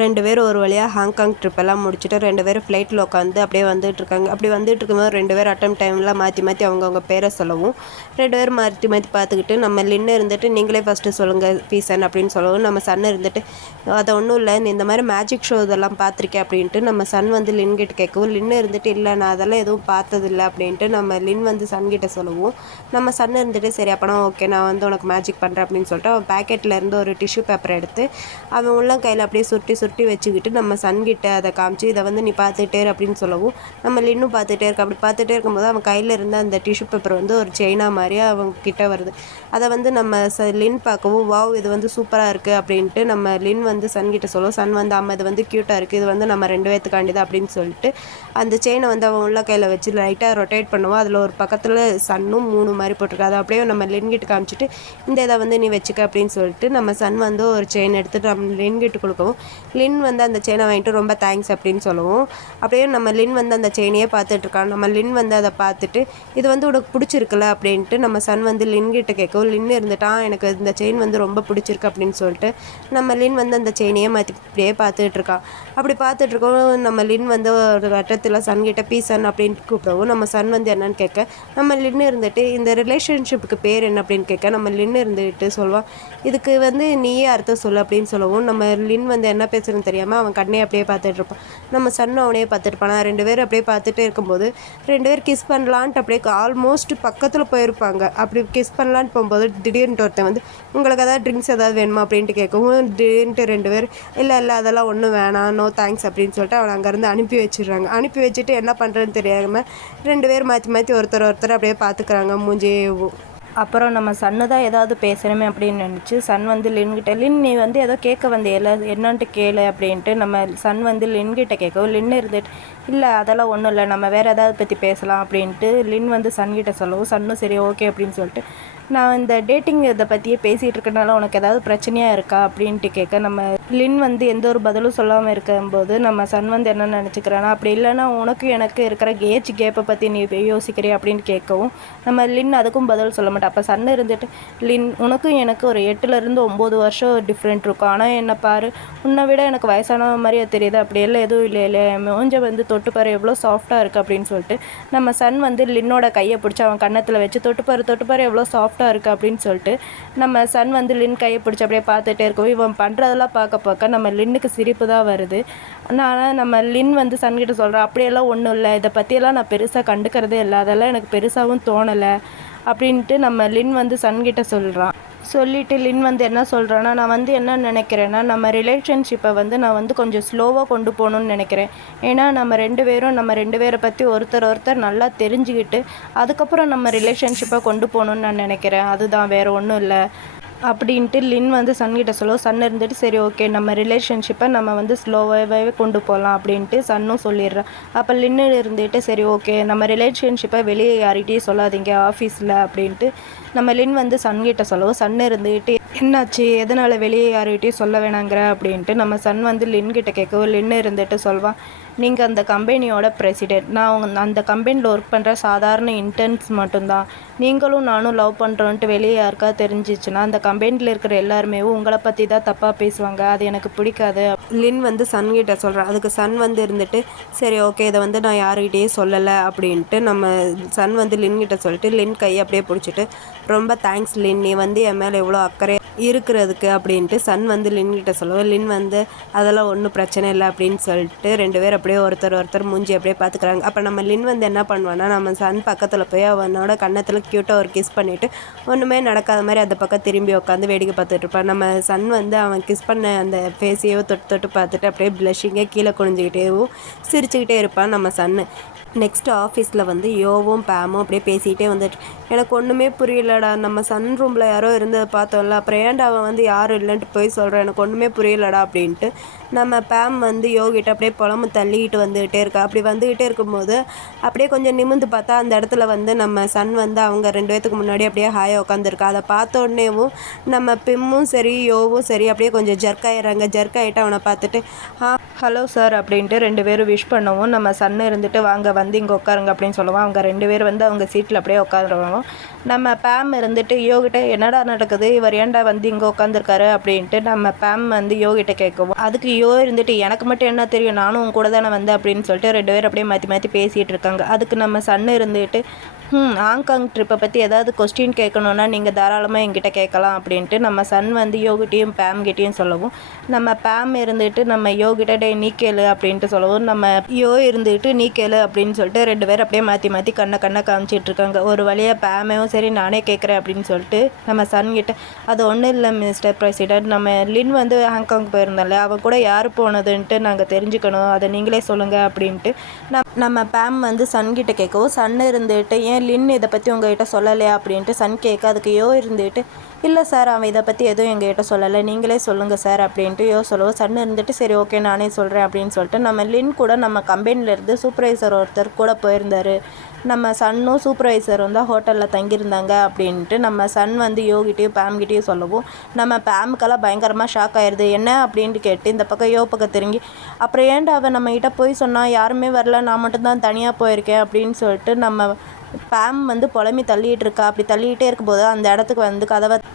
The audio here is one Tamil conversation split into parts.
2 பேரும் ஒரு வழியாக ஹாங்காங் ட்ரிப்பெல்லாம் முடிச்சுட்டு 2 பேரும் ஃப்ளைட்டில் உட்காந்து அப்படியே வந்துட்டுருக்காங்க. அப்படி வந்துட்டு இருக்கும்போது 2 பேரும் அட்டம் டைம்லாம் மாற்றி மாற்றி அவங்கவுங்க பேரை சொல்லவும் 2 பேரும் மாற்றி மாற்றி பார்த்துக்கிட்டு நம்ம லின்னு இருந்துட்டு நீங்களே ஃபஸ்ட்டு சொல்லுங்கள் பீசன் அப்படின்னு சொல்லவும் நம்ம சன் இருந்துட்டு அதை ஒன்றும் இல்லை நீ இந்த மாதிரி மேஜிக் ஷோ இதெல்லாம் பார்த்துருக்கேன் அப்படின்ட்டு நம்ம சன் வந்து லின்கிட்ட கேட்கவும் லின்னு இருந்துட்டு இல்லை நான் அதெல்லாம் எதுவும் பார்த்ததில்லை அப்படின்ட்டு நம்ம லின் வந்து சன்கிட்ட சொல்லவும் நம்ம சன் இருந்துட்டு சரி அப்போனா ஓகே நான் வந்து உனக்கு மேஜிக் பண்ணுறேன் அப்படின்னு சொல்லிட்டு அவன் பேக்கெட்டில் இருந்து ஒரு டிஷ்யூ பேப்பரை எடுத்து அவன் உள்ள கையில் அப்படியே சுருட்டி வச்சுக்கிட்டு நம்ம சன்கிட்ட அதை காமிச்சு இதை வந்து நீ பார்த்துட்டே அப்படின்னு சொல்லவும் நம்ம லின்னும் பார்த்துட்டே இருக்க. அப்படி பார்த்துட்டே இருக்கும்போது அவன் கையில் இருந்த அந்த டிஷ்யூ பேப்பர் வந்து ஒரு செயினா மாதிரியே அவங்க கிட்ட வருது. அதை வந்து நம்ம லின் பார்க்கவும் வாவ் இது வந்து சூப்பராக இருக்குது அப்படின்ட்டு நம்ம லின் வந்து சன்கிட்ட சொல்லுவோம். சன் வந்து ஆமாம் இது வந்து க்யூட்டாக இருக்குது, இது வந்து நம்ம 2 பேத்துக்காண்டிது அப்படின்னு சொல்லிட்டு அந்த செயினை வந்து அவன் உள்ள கையில் வச்சு லைட்டாக ரொட்டேட் பண்ணுவோம். அதில் ஒரு பக்கத்தில் சன்னும் 3 மாதிரி போட்டிருக்கு. அதை அப்படியே நம்ம லின்கிட்ட காமிச்சிட்டு இந்த இதை வந்து நீ வச்சுக்க அப்படின்னு சொல்லிட்டு நம்ம சன் வந்து ஒரு செயின் எடுத்துகிட்டு நம்ம லின்கிட்ட கொடுக்கவும் லின் வந்து அந்த செயினை வாங்கிட்டு ரொம்ப தேங்க்ஸ் அப்படின்னு சொல்லுவோம். அப்படியே நம்ம லின் வந்து அந்த செயினையே பார்த்துட்ருக்கான். நம்ம லின் வந்து அதை பார்த்துட்டு இது வந்து உனக்கு பிடிச்சிருக்குல்ல அப்படின்ட்டு நம்ம சன் வந்து லின்கிட்ட கேட்கவும் லின் இருந்துட்டான் எனக்கு இந்த செயின் வந்து ரொம்ப பிடிச்சிருக்கு அப்படின்னு சொல்லிட்டு நம்ம லின் வந்து அந்த செயினையே மாற்றி அப்படியே பார்த்துட்ருக்கான். அப்படி பார்த்துட்ருக்கோம் நம்ம லின் வந்து ஒரு கட்டத்தில் சன்கிட்ட பீசன் அப்படின்னு கூப்பிடவும் நம்ம சன் வந்து என்னன்னு கேட்க நம்ம லின் இருந்துட்டு இந்த ரிலேஷன்ஷிப்புக்கு பேர் என்ன அப்படின்னு கேட்க நம்ம லின் இருந்துட்டு சொல்லுவான் இதுக்கு வந்து நீயே அர்த்தம் சொல்லு அப்படின்னு சொல்லவும் நம்ம லின் வந்து என்ன பேசுறதுன்னு தெரியாமல் அவன் கண்ணே அப்படியே பார்த்துட்டு இருப்பான். நம்ம சன் அவனையே பார்த்துருப்பான். 2 பேரும் அப்படியே பார்த்துட்டே இருக்கும்போது 2 பேர் கிஸ் பண்ணலான்ட்டு அப்படியே ஆல்மோஸ்ட் பக்கத்தில் போயிருப்பாங்க. அப்படி கிஸ் பண்ணலான்னு போகும்போது திடீர்னு ஒருத்தன் வந்து உங்களுக்கு ஏதாவது ட்ரிங்க்ஸ் ஏதாவது வேணுமா அப்படின்ட்டு கேட்கவும் திடீர்னுட்டு 2 பேர் இல்லை அதெல்லாம் ஒன்றும் வேணாம் நோ தேங்க்ஸ் அப்படின்னு சொல்லிட்டு அவனை அங்கேருந்து அனுப்பி வச்சிடுறாங்க. அனுப்பி வச்சுட்டு என்ன பண்ணுறதுன்னு தெரியாமல் 2 பேர் மாற்றி ஒருத்தர் அப்படியே பார்த்துக்கிறாங்க மூஞ்சி. அப்புறம் நம்ம சன்னு தான் ஏதாவது பேசணுமே அப்படின்னு நினச்சி சன் வந்து லின்கிட்ட லின் நீ வந்து ஏதோ கேட்க வந்தேல என்னன்ட்டு கேளு அப்படின்ட்டு நம்ம சன் வந்து லின்கிட்ட கேட்கவும் லின் இருந்துட்டு இல்லை அதெல்லாம் ஒன்றும் இல்லை நம்ம வேறு ஏதாவது பற்றி பேசலாம் அப்படின்ட்டு லின் வந்து சன்கிட்ட சொல்லவும் சன்னும் சரி ஓகே அப்படின்னு சொல்லிட்டு நான் இந்த டேட்டிங் இதை பற்றியே பேசிகிட்டு இருக்கனால உனக்கு ஏதாவது பிரச்சனையாக இருக்கா அப்படின்ட்டு கேட்க நம்ம லின் வந்து எந்த ஒரு பதிலும் சொல்லாமல் இருக்கும்போது நம்ம சன் வந்து என்ன நினச்சிக்கிறானா அப்படி இல்லைன்னா உனக்கு எனக்கு இருக்கிற ஏஜ் கேப்பை பற்றி நீ யோசிக்கிறியா அப்படின்னு கேட்கவும் நம்ம லின் அதுக்கும் பதில் சொல்ல மாட்டேன். அப்போ சன் இருந்துட்டு லின் உனக்கும் எனக்கு ஒரு 8லேருந்து 9 வருஷம் டிஃப்ரெண்ட் இருக்கும், ஆனால் என்னை பாரு உன்னை விட எனக்கு வயசான மாதிரியே தெரியுது அப்படியெல்லாம் எதுவும் இல்லை மூஞ்ச வந்து தொட்டுப்பாரு எவ்வளோ சாஃப்டாக இருக்குது அப்படின்னு சொல்லிட்டு நம்ம சன் வந்து லின்னோட கையை பிடிச்சி அவன் கன்னத்தில் வச்சு தொட்டுப்பாரு எவ்வளோ சாஃப்டாக இருக்குது அப்படின்னு சொல்லிட்டு நம்ம சன் வந்து லின் கையை பிடிச்சி அப்படியே பார்த்துட்டே இருக்கோம். இவன் பண்ணுறதெல்லாம் பார்க்க நம்ம லின்னுக்கு சிரிப்பு தான் வருது. ஆனால் நம்ம லின் வந்து சன்கிட்ட சொல்கிறான் அப்படியெல்லாம் ஒன்றும் இல்லை, இதை பற்றியெல்லாம் நான் பெருசாக கண்டுக்கிறதே இல்லை, அதெல்லாம் எனக்கு பெருசாகவும் தோணலை அப்படின்ட்டு நம்ம லின் வந்து சன்கிட்ட சொல்கிறான். சொல்லிவிட்டு லின் வந்து என்ன சொல்கிறான்னா நான் வந்து என்ன நினைக்கிறேன்னா நம்ம ரிலேஷன்ஷிப்பை வந்து நான் வந்து கொஞ்சம் ஸ்லோவாக கொண்டு போகணுன்னு நினைக்கிறேன். ஏன்னா நம்ம 2 பேரும் நம்ம 2 பேரை பற்றி ஒருத்தர் நல்லா தெரிஞ்சுக்கிட்டு அதுக்கப்புறம் நம்ம ரிலேஷன்ஷிப்பை கொண்டு போகணுன்னு நான் நினைக்கிறேன், அதுதான் வேறு ஒன்றும் இல்லை அப்படின்ட்டு லின் வந்து சன்கிட்ட சொல்லுவோம். சன் இருந்துட்டு சரி ஓகே நம்ம ரிலேஷன்ஷிப்பை நம்ம வந்து ஸ்லோவாகவே கொண்டு போகலாம் அப்படின்ட்டு சன்னும் சொல்லிடுறான். அப்போ லின்னு இருந்துட்டு சரி ஓகே நம்ம ரிலேஷன்ஷிப்பை வெளியே யார்கிட்டையும் சொல்லாதீங்க ஆஃபீஸில் அப்படின்ட்டு நம்ம லின் வந்து சன்கிட்ட சொல்லுவோம். சன் இருந்துக்கிட்டு என்னாச்சு எதனால் வெளியே யார்கிட்டையும் சொல்ல வேணாங்கிற அப்படின்ட்டு நம்ம சன் வந்து லின்கிட்ட கேட்கவும் லின்னு இருந்துட்டு சொல்வான் நீங்கள் அந்த கம்பெனியோட பிரசிடென்ட், நான் அந்த கம்பெனியில் ஒர்க் பண்ணுற சாதாரண இன்டர்ன்ஸ் மட்டும்தான், நீங்களும் நானும் லவ் பண்ணுறோன்ட்டு வெளியே யாருக்கா தெரிஞ்சிச்சுன்னா அந்த கம்பெனியில் இருக்கிற எல்லாருமே உங்களை பற்றி தான் தப்பாக பேசுவாங்க, அது எனக்கு பிடிக்காது லின் வந்து சன்கிட்ட சொல்கிறான். அதுக்கு சன் வந்து இருந்துட்டு சரி ஓகே இதை வந்து நான் யார்கிட்டையும் சொல்லலை அப்படின்ட்டு நம்ம சன் வந்து லின்கிட்ட சொல்லிட்டு லின் கையை அப்படியே பிடிச்சிட்டு ரொம்ப தேங்க்ஸ் லின் நீ வந்து என் மேலே எவ்வளோ அக்கறை இருக்கிறதுக்கு அப்படின்ட்டு சன் வந்து லின்கிட்ட சொல்லுவோம். லின் வந்து அதெல்லாம் ஒன்றும் பிரச்சனை இல்லை அப்படின்னு சொல்லிட்டு 2 பேர் அப்படியே ஒருத்தர் மூஞ்சி அப்படியே பார்த்துக்கிறாங்க. அப்போ நம்ம லின் வந்து என்ன பண்ணுவான்னா நம்ம சன் பக்கத்தில் போய் அவனோட கன்னத்தில் க்யூட்டாக ஒரு கிஸ் பண்ணிவிட்டு ஒன்றுமே நடக்காத மாதிரி அந்த பக்கம் திரும்பி உட்காந்து வேடிக்கை பார்த்துட்டு இருப்பான். நம்ம சன் வந்து அவன் கிஸ் பண்ண அந்த ஃபேஸையோ தொட்டு பார்த்துட்டு அப்படியே ப்ளஷிங்கே கீழே குனிஞ்சிக்கிட்டேவும் சிரிச்சுக்கிட்டே இருப்பான் நம்ம சன்னு. நெக்ஸ்ட் ஆஃபீஸில் வந்து யோவும் பேமும் அப்படியே பேசிக்கிட்டே வந்துட்டு எனக்கு ஒன்றுமே புரியலடா, நம்ம சன் ரூமில் யாரோ இருந்ததை பார்த்தோம்ல அப்புறம் ஏன்டா அவன் வந்து யாரும் இல்லைன்ட்டு போய் சொல்கிறேன், எனக்கு ஒன்றுமே புரியலடா அப்படின்ட்டு நம்ம பேம் வந்து யோகிட்ட அப்படியே புலம்பு தள்ளிக்கிட்டு வந்துக்கிட்டே இருக்கா. அப்படி வந்துக்கிட்டே இருக்கும்போது அப்படியே கொஞ்சம் நிமிந்து பார்த்தா அந்த இடத்துல வந்து நம்ம சன் வந்து அவங்க 2 பேத்துக்கு முன்னாடி அப்படியே ஹாயாக உட்காந்துருக்கா. அதை பார்த்த உடனேவும் நம்ம பிம்மும் சரி யோவும் சரி அப்படியே கொஞ்சம் ஜர்க் ஆகிட்டு அவனை பார்த்துட்டு ஹலோ சார் அப்படின்ட்டு 2 பேரும் விஷ் பண்ணவும் நம்ம சன்னு இருந்துட்டு வாங்க வந்து இங்கே உட்காருங்க அப்படின்னு சொல்லுவோம். அவங்க 2 பேர் வந்து அவங்க சீட்டில் அப்படியே உட்காந்துருவாங்க. நம்ம பேம் இருந்துட்டு யோகிட்ட என்னடா நடக்குது, இவர் ஏன்டா வந்து இங்கே உட்காந்துருக்காரு அப்படின்ட்டு நம்ம பேம் வந்து யோகிட்ட கேட்கவும், அதுக்கு இருந்துட்டு எனக்கு மட்டும் என்ன தெரியும், நானும் உன் கூட தானே வந்தேன் அப்படின்னு சொல்லிட்டு 2 பேர் அப்படியே மாற்றி மாற்றி பேசிகிட்டு இருக்காங்க. அதுக்கு நம்ம சன்னு இருந்துட்டு ஹாங்காங் ட்ரிப்பை பற்றி ஏதாவது கொஸ்டின் கேட்கணுன்னா நீங்கள் தாராளமாக என்கிட்ட கேட்கலாம் அப்படின்ட்டு நம்ம சன் வந்து யோகிட்டையும் பேம்கிட்டையும் சொல்லவும், நம்ம பேம் இருந்துட்டு நம்ம யோகிட்ட டே நீ கேளு அப்படின்ட்டு சொல்லவும், நம்ம இருந்துட்டு நீ கேளு அப்படின்னு சொல்லிட்டு 2 பேர் அப்படியே மாற்றி மாற்றி கண்ணை காமிச்சிட்டு இருக்காங்க. ஒரு வழியாக பேமையும் சரி நானே கேட்குறேன் அப்படின்னு சொல்லிட்டு நம்ம சன்கிட்ட, அது ஒன்றும் இல்லை மிஸ்டர் பிரசிடென்ட், நம்ம லின் வந்து ஹாங்காங் போயிருந்தோம்ல, அவன் கூட யார் போனதுன்ட்டு நாங்கள் தெரிஞ்சுக்கணும், அதை நீங்களே சொல்லுங்கள் அப்படின்ட்டு நம்ம பேம் வந்து சன்கிட்ட கேட்கவும், சன் இருந்துட்டு ஏன் லின் இதை பற்றி உங்ககிட்ட சொல்லலையா அப்படின்ட்டு சன் கேட்க, அதுக்கு இருந்துட்டு இல்லை சார் அவன் இதை பற்றி எதுவும் எங்ககிட்ட சொல்லலை, நீங்களே சொல்லுங்கள் சார் அப்படின்ட்டு சொல்லுவோம். சன் இருந்துட்டு சரி ஓகே நானே சொல்கிறேன் அப்படின்னு சொல்லிட்டு நம்ம லின் கூட நம்ம கம்பெனிலேருந்து சூப்பர்வைசர் ஒருத்தர் கூட போயிருந்தார். நம்ம சன்னும் சூப்பர்வைசரும் தான் ஹோட்டலில் தங்கியிருந்தாங்க அப்படின்ட்டு நம்ம சன் வந்து யோகிட்டையும் பேம்கிட்டையும் சொல்லவும், நம்ம பேமுக்கெல்லாம் பயங்கரமாக ஷாக் ஆயிடுது. என்ன அப்படின்ட்டு கேட்டு இந்த பக்கம் பக்கம் திரும்பி, அப்புறம் ஏன்டா அவன் நம்மகிட்ட போய் சொன்னால் யாருமே வரல, நான் மட்டும்தான் தனியாக போயிருக்கேன் அப்படின்னு சொல்லிட்டு நம்ம பேம் வந்து புலம்பி தள்ளிகிட்டு இருக்கா. அப்படி தள்ளிக்கிட்டே இருக்கும்போது அந்த இடத்துக்கு வந்து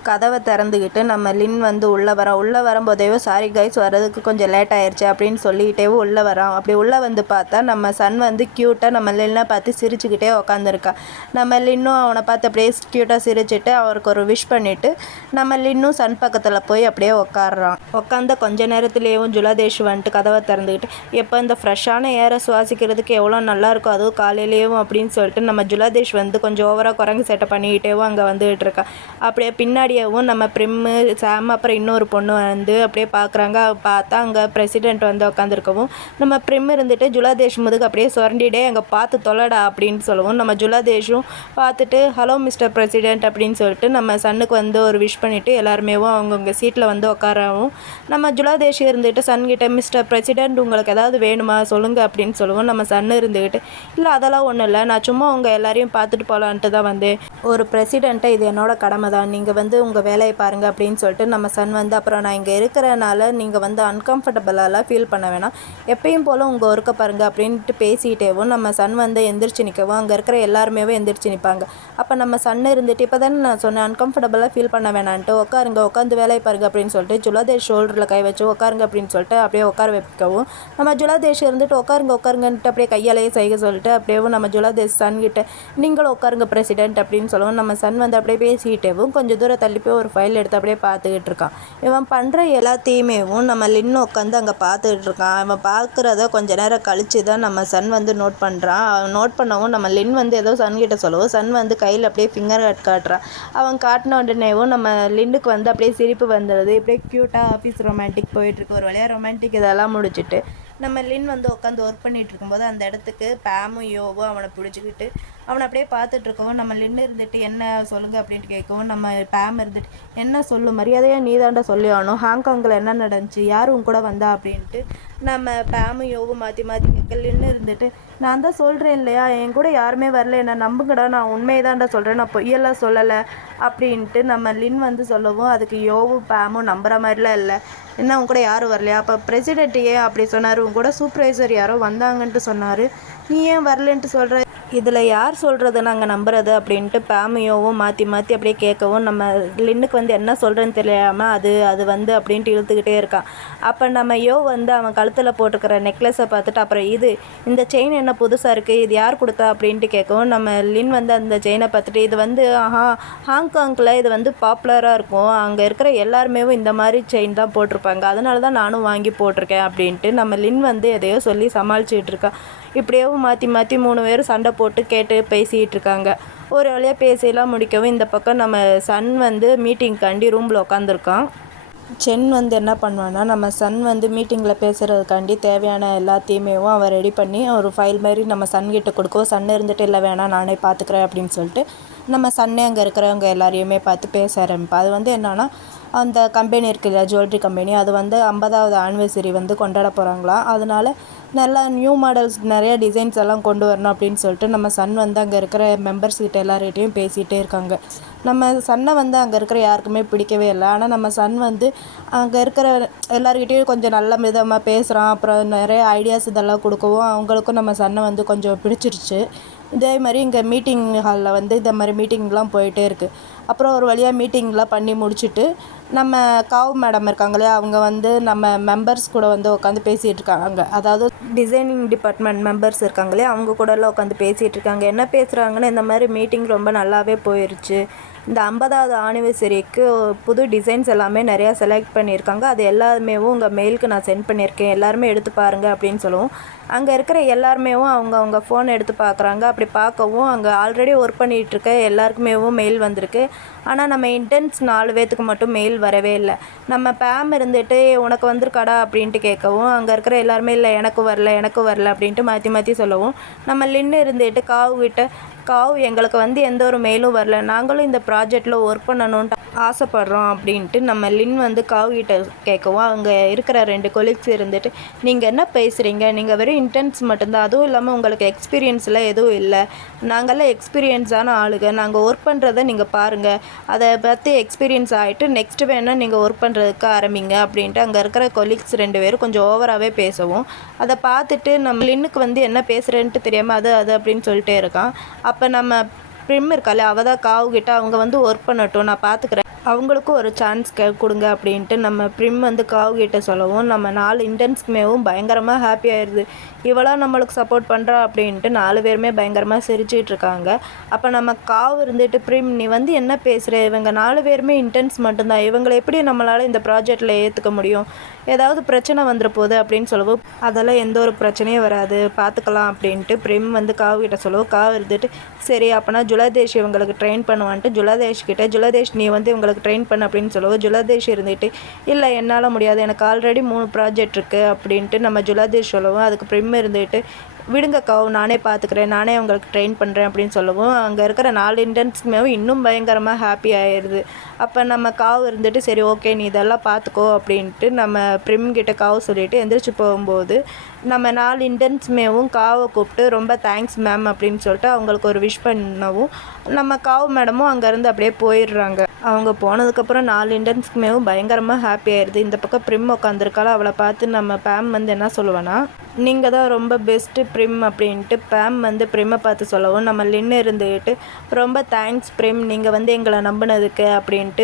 கதவை திறந்துக்கிட்டு நம்ம லின் வந்து உள்ளே வரும்போதே சாரி கைஸ் வர்றதுக்கு கொஞ்சம் லேட் ஆயிடுச்சு அப்படின்னு சொல்லிக்கிட்டே உள்ளே வரான். அப்படி உள்ளே வந்து பார்த்தா நம்ம சன் வந்து க்யூட்டாக நம்ம லின்னை பார்த்து சிரிச்சுக்கிட்டே உக்காந்துருக்கா. நம்ம லின்னும் அவனை பார்த்து அப்படியே க்யூட்டாக சிரிச்சுட்டு அவருக்கு ஒரு விஷ் பண்ணிவிட்டு நம்ம லின்னும் சன் பக்கத்தில் போய் அப்படியே உட்காடுறான். உட்காந்த கொஞ்ச நேரத்துலேயும் ஜுலாதேஷ் வந்துட்டு கதவை திறந்துக்கிட்டு, எப்போ இந்த ஃப்ரெஷ்ஷான ஏரை சுவாசிக்கிறதுக்கு எவ்வளோ நல்லாயிருக்கும் அதுவும் காலையிலேயும் அப்படின்னு சொல்லிட்டு நம்ம ஜுலாதேஷ் வந்து கொஞ்சம் ஓவராக குரங்கு சேட்டை பண்ணிக்கிட்டேவும் அங்கே வந்துகிட்டு இருக்கா. அப்படியே பின்னாடியேவும் நம்ம பிரிம்மு சாம் அப்புறம் இன்னொரு பொண்ணு வந்து அப்படியே பார்க்குறாங்க. பார்த்தா அங்கே பிரசிடெண்ட் வந்து உட்காந்துருக்கவும், நம்ம பிரிம் இருந்துட்டு ஜுலாதேஷ் முதுகு அப்படியே சுரண்டிடே அங்கே பார்த்து தொலைடா அப்படின்னு சொல்லவும், நம்ம ஜுலாதேஷும் பார்த்துட்டு ஹலோ மிஸ்டர் பிரசிடெண்ட் அப்படின்னு சொல்லிட்டு நம்ம சன்னுக்கு வந்து ஒரு விஷ் பண்ணிவிட்டு எல்லாருமேவும் அவங்கவுங்க சீட்டில் வந்து உட்காரவும், நம்ம ஜுலாதேஷ் இருந்துட்டு சன்கிட்ட மிஸ்டர் பிரசிடெண்ட் உங்களுக்கு ஏதாவது வேணுமா சொல்லுங்கள் அப்படின்னு சொல்லுவோம். நம்ம சன்னு இருந்துக்கிட்டு இல்லை அதெல்லாம் ஒன்றும் இல்லை, நான் சும்மா உங்கள் எல்லாரையும் பார்த்துட்டு போகலான்ட்டு தான் வந்தேன், ஒரு பிரசிடெண்ட்டை இது என்னோட கடமை தான், நீங்கள் வந்து உங்கள் வேலையை பாருங்கள் அப்படின்னு சொல்லிட்டு நம்ம சன் வந்து, அப்புறம் நான் இங்கே இருக்கிறனால நீங்கள் வந்து அன்கம்ஃபர்டபுளாலாம் ஃபீல் பண்ண வேணாம், எப்பயும் போல் உங்கள் ஒர்க்கை பாருங்கள் அப்படின்ட்டு பேசிகிட்டேவும் நம்ம சன் வந்து எந்திரிச்சு நிற்கவும் அங்கே இருக்கிற எல்லாருமே எந்திரிச்சு நிற்பாங்க. அப்போ நம்ம சன்னு இருந்துட்டு இப்போ தானே நான் சொன்னேன் அன்கம்ஃபர்டபுளாக ஃபீல் பண்ண வேணான்ட்டு, உட்காந்து வேலையை பாருங்கள் அப்படின்னு சொல்லிட்டு ஜுலாதேஷ் ஷோல்டரில் கை வச்சு உட்காருங்க அப்படின்னு சொல்லிட்டு அப்படியே உட்கார வைக்கவும், நம்ம ஜுலாதேஷ் இருந்துட்டு உட்காருங்கன்ட்டு அப்படியே கையாலேயே செய்ய சொல்லிட்டு அப்படியே நம்ம ஜுலாதேஷ் சன்கிட்ட நீங்களும் உட்காருங்க பிரசிடெண்ட் அப்படின்னு சொல்லுவோம். நம்ம சன் வந்து அப்படியே பேசிக்கிட்டேவும் கொஞ்சம் தூரம் தள்ளி போய் ஒரு ஃபைல் எடுத்து அப்படியே பார்த்துக்கிட்டு இருக்கான். இவன் பண்ணுற எல்லாத்தையுமேவும் நம்ம லின்னு உட்காந்து அங்கே பார்த்துக்கிட்டு இருக்கான். இவன் பார்க்குறத கொஞ்சம் நேரம் கழித்து தான் நம்ம சன் வந்து நோட் பண்ணுறான். நோட் பண்ணவும் நம்ம லின் வந்து ஏதோ சன்கிட்ட சொல்லவும் சன் வந்து கையில் அப்படியே ஃபிங்கர் காட்டுறான். அவன் காட்டின உடனேவும் நம்ம லின்னுக்கு வந்து அப்படியே சிரிப்பு வந்துடுது. இப்படியே க்யூட்டாக ஆஃபீஸ் ரொமான்டிக் போயிட்டுருக்கு. ஒரு வழியாக ரொமான்டிக் இதெல்லாம் முடிச்சுட்டு நம்ம லின் வந்து உட்காந்து ஒர்க் பண்ணிகிட்டு இருக்கும்போது அந்த இடத்துக்கு பேமும் யோவும் அவனை பிடிச்சிக்கிட்டு அவனை அப்படியே பார்த்துட்ருக்கவும், நம்ம லின்னு இருந்துட்டு என்ன சொல்லுங்கள் அப்படின்ட்டு கேட்கவும், நம்ம பேம் இருந்துட்டு என்ன சொல்லு மரியாதையாக நீ தாண்டா சொல்லி ஆகணும், ஹாங்காங்கில் என்ன நடந்துச்சு, யார் உன் கூட வந்தா அப்படின்ட்டு நம்ம பேமும் யோவும் மாற்றி மாற்றி கேட்க, லின்னு இருந்துட்டு நான் தான் சொல்கிறேன் இல்லையா என் கூட யாருமே வரல, என்ன நம்புங்கடா, நான் உண்மையை தான்டா சொல்கிறேன், நான் பொய்யெல்லாம் சொல்லலை அப்படின்ட்டு நம்ம லின் வந்து சொல்லவும், அதுக்கு யோவும் பேமும் நம்புகிற மாதிரிலாம் இல்லை, என்ன உன் கூட யாரும் வரலையா, அப்போ பிரசிடெண்ட் ஏன் அப்படி சொன்னார், உன் கூட சூப்பர்வைசர் யாரோ வந்தாங்கன்ட்டு சொன்னார், நீ ஏன் வரலன்ட்டு சொல்கிற, இதில் யார் சொல்கிறது நாங்கள் நம்புறது அப்படின்ட்டு பேமையோவும் மாற்றி மாற்றி அப்படியே கேட்கவும், நம்ம லின்னுக்கு வந்து என்ன சொல்கிறேன்னு தெரியாமல் அது வந்து அப்படின்ட்டு இழுத்துக்கிட்டே இருக்கான். அப்போ நம்ம வந்து அவன் கழுத்தில் போட்டுக்கிற நெக்லஸை பார்த்துட்டு, அப்புறம் இந்த செயின் என்ன புதுசாக இருக்குது, இது யார் கொடுத்தா அப்படின்ட்டு கேட்கவும், நம்ம லின் வந்து அந்த செயினை பார்த்துட்டு இது வந்து ஹாங்காங்கில் இது வந்து பாப்புலராக இருக்கும், அங்கே இருக்கிற எல்லாருமே இந்த மாதிரி செயின் தான் போட்டிருப்பாங்க, அதனால தான் நானும் வாங்கி போட்டிருக்கேன் அப்படின்ட்டு நம்ம லின் வந்து எதையோ சொல்லி சமாளிச்சுட்டு இருக்கான். இப்படியேவும் மாற்றி மாற்றி 3 பேரும் சண்டை போட்டு கேட்டு பேசிகிட்டு இருக்காங்க. ஒரு வழியாக பேசியெல்லாம் முடிக்கவும் இந்த பக்கம் நம்ம சன் வந்து மீட்டிங்காண்டி ரூமில் உட்காந்துருக்கான். சென் வந்து என்ன பண்ணுவான்னா, நம்ம சன் வந்து மீட்டிங்கில் பேசுகிறதுக்காண்டி தேவையான எல்லாத்தையுமே அவன் ரெடி பண்ணி ஒரு ஃபைல் மாதிரி நம்ம சன்கிட்ட கொடுக்கவும், சன் இருந்துட்டு இல்லை வேணாம் நானே பார்த்துக்கிறேன் அப்படின்னு சொல்லிட்டு நம்ம சன்னே அங்கே இருக்கிறவங்க எல்லாரையுமே பார்த்து பேச ஆரம்பிப்போம். அது வந்து என்னன்னா, அந்த கம்பெனி இருக்குது இல்லையா ஜுவல்லரி கம்பெனி, அது வந்து 50வது ஆனிவர்சரி வந்து கொண்டாட போகிறாங்களாம். அதனால் நல்லா நியூ மாடல்ஸ் நிறைய டிசைன்ஸ் எல்லாம் கொண்டு வரணும் அப்படின்னு சொல்லிட்டு நம்ம சன் வந்து அங்கே இருக்கிற மெம்பர்ஸ் கிட்ட எல்லார்கிட்டையும் பேசிகிட்டே இருக்காங்க. நம்ம சன்னை வந்து அங்கே இருக்கிற யாருக்குமே பிடிக்கவே இல்லை. ஆனால் நம்ம சன் வந்து அங்கே இருக்கிற எல்லார்கிட்டையும் கொஞ்சம் நல்ல விதமாக பேசுகிறான். அப்புறம் நிறைய ஐடியாஸ் இதெல்லாம் கொடுக்கவும் அவங்களுக்கும் நம்ம சன்னை வந்து கொஞ்சம் பிடிச்சிருச்சு. இதே மாதிரி இங்கே மீட்டிங் ஹாலில் வந்து இந்த மாதிரி மீட்டிங்லாம் போயிட்டே இருக்குது. அப்புறம் ஒரு வழியாக மீட்டிங்லாம் பண்ணி முடிச்சுட்டு நம்ம காவ் மேடம் இருக்காங்க இல்லையா, அவங்க வந்து நம்ம மெம்பர்ஸ் கூட வந்து உட்காந்து பேசிகிட்டு இருக்காங்க. அதாவது டிசைனிங் டிபார்ட்மெண்ட் மெம்பர்ஸ் இருக்காங்க இல்லையா, அவங்க கூடலாம் உட்காந்து பேசிகிட்டு இருக்காங்க. என்ன பேசுகிறாங்கன்னு, இந்த மாதிரி மீட்டிங் ரொம்ப நல்லாவே போயிடுச்சு. இந்த 50வது ஆனிவர்சரிக்கு புது டிசைன்ஸ் எல்லாமே நிறையா செலக்ட் பண்ணியிருக்காங்க. அது எல்லாருமே உங்கள் மெயிலுக்கு நான் சென்ட் பண்ணியிருக்கேன், எல்லாருமே எடுத்து பாருங்கள் அப்படின்னு சொல்லுவோம். அங்கே இருக்கிற எல்லாருமே அவங்க ஃபோன் எடுத்து பார்க்குறாங்க. அப்படி பார்க்கவும் அங்கே ஆல்ரெடி ஒர்க் பண்ணிகிட்ருக்க எல்லாருக்குமே மெயில் வந்திருக்கு. ஆனால் நம்ம இன்டர்ன்ஸ் 4 பேர்த்துக்கு மட்டும் மெயில் வரவே இல்லை. நம்ம பேம் இருந்துட்டு உனக்கு வந்திருக்காடா அப்படின்ட்டு கேட்கவும் அங்கே இருக்கிற எல்லாருமே இல்லை எனக்கும் வரல அப்படின்ட்டு மாற்றி மாற்றி சொல்லவும் நம்ம லின்னு இருந்துட்டு காவ் எங்களுக்கு வந்து எந்த ஒரு மெயிலும் வரல, நாங்களும் இந்த ப்ராஜெக்டில் ஒர்க் பண்ணணுன்ட்டு ஆசைப்பட்றோம் அப்படின்ட்டு நம்ம லின் வந்து காவ் கிட்ட கேட்கவும் அங்கே இருக்கிற 2 கொலீக்ஸ் இருந்துட்டு நீங்கள் என்ன பேசுகிறீங்க, நீங்கள் வெறும் இன்டர்ன்ஸ் மட்டும்தான், அதுவும் இல்லாமல் உங்களுக்கு எக்ஸ்பீரியன்ஸ்லாம் எதுவும் இல்லை, நாங்கள்லாம் எக்ஸ்பீரியன்ஸான ஆளுங்க, நாங்கள் ஒர்க் பண்ணுறதை நீங்கள் பாருங்கள், அதை பற்றி எக்ஸ்பீரியன்ஸ் ஆகிட்டு நெக்ஸ்ட்டு வேணால் நீங்கள் ஒர்க் பண்ணுறதுக்கு ஆரம்பிங்க அப்படின்ட்டு அங்கே இருக்கிற கொலீக்ஸ் 2 பேரும் கொஞ்சம் ஓவராகவே பேசவும் அதை பார்த்துட்டு நம்ம லின்னுக்கு வந்து என்ன பேசுகிறேன்ட்டு தெரியாமல் அது அப்படின்னு சொல்லிட்டே இருக்கான். அப்போ நம்ம ப்ரிம் இருக்காளே, அவள் தான் காவுகிட்ட அவங்க வந்து ஒர்க் பண்ணட்டும், நான் பார்த்துக்கிறேன், அவங்களுக்கும் ஒரு சான்ஸ் கொடுங்க அப்படின்ட்டு நம்ம ப்ரிம் வந்து காவுகிட்ட சொல்லவும் நம்ம 4 இன்டர்ன்ஸ்க்குமேவும் பயங்கரமாக ஹாப்பி ஆயிடுது. இவளாக நம்மளுக்கு சப்போர்ட் பண்ணுறா அப்படின்ட்டு 4 பேருமே பயங்கரமாக சிரிச்சிட்டு இருக்காங்க. அப்போ நம்ம காவு இருந்துட்டு ப்ரிம் நீ வந்து என்ன பேசுகிற, இவங்க 4 பேருமே இன்டர்ன்ஸ் மட்டும்தான், இவங்களை எப்படி நம்மளால் இந்த ப்ராஜெக்டில் ஏற்றுக்க முடியும், ஏதாவது பிரச்சனை வந்துட போகுது அப்படின்னு சொல்லவும் அதெல்லாம் எந்த ஒரு பிரச்சனையும் வராது, பார்த்துக்கலாம் அப்படின்ட்டு ப்ரிம் வந்து காவுகிட்ட சொல்லவும் காவு இருந்துட்டு சரி அப்போனா ஜுலதேஷ் இவங்களுக்கு ட்ரெயின் பண்ணுவான்ட்டு ஜுலதேஷ் நீ வந்து இவங்களுக்கு ட்ரெயின் பண்ண அப்படின்னு சொல்லவும் ஜுலதேஷ் இருந்துட்டு இல்லை என்னால் முடியாது, எனக்கு ஆல்ரெடி 3 ப்ராஜெக்ட் இருக்குது அப்படின்ட்டு நம்ம ஜுலதேஷ் சொல்லவும் அதுக்கு ப்ரிம் இருந்துட்டு விடுங்க காவு, நானே பார்த்துக்கிறேன், நானே அவங்களுக்கு ட்ரெயின் பண்ணுறேன் அப்படின்னு சொல்லவும் அங்கே இருக்கிற 4 இன்டர்ன்ஸ்க்குமே இன்னும் பயங்கரமாக ஹாப்பி ஆயிடுது. அப்போ நம்ம காவு இருந்துட்டு சரி ஓகே நீ இதெல்லாம் பார்த்துக்கோ அப்படின்ட்டு நம்ம ப்ரிம் கிட்ட காவு சொல்லிவிட்டு எந்திரிச்சு போகும்போது நம்ம 4 இன்டர்ன்ஸ்மேவும் காவை கூப்பிட்டு ரொம்ப தேங்க்ஸ் மேம் அப்படின்னு சொல்லிட்டு அவங்களுக்கு ஒரு விஷ் பண்ணவும் நம்ம காவு மேடமும் அங்கேருந்து அப்படியே போயிடுறாங்க. அவங்க போனதுக்கப்புறம் 4 இன்டர்ன்ஸ்க்குமேவும் பயங்கரமாக ஹாப்பி ஆயிடுது. இந்த பக்கம் ப்ரிம் உட்காந்துருக்கால, அவளை பார்த்து நம்ம பேம் வந்து என்ன சொல்லுவேன்னா நீங்கள் தான் ரொம்ப பெஸ்ட்டு ப்ரிம் அப்படின்ட்டு பேம் வந்து ப்ரிம்மை பார்த்து சொல்லவும் நம்ம லின்னு இருந்துக்கிட்டு ரொம்ப தேங்க்ஸ் ப்ரிம், நீங்கள் வந்து எங்களை நம்பினதுக்கு அப்படின்ட்டு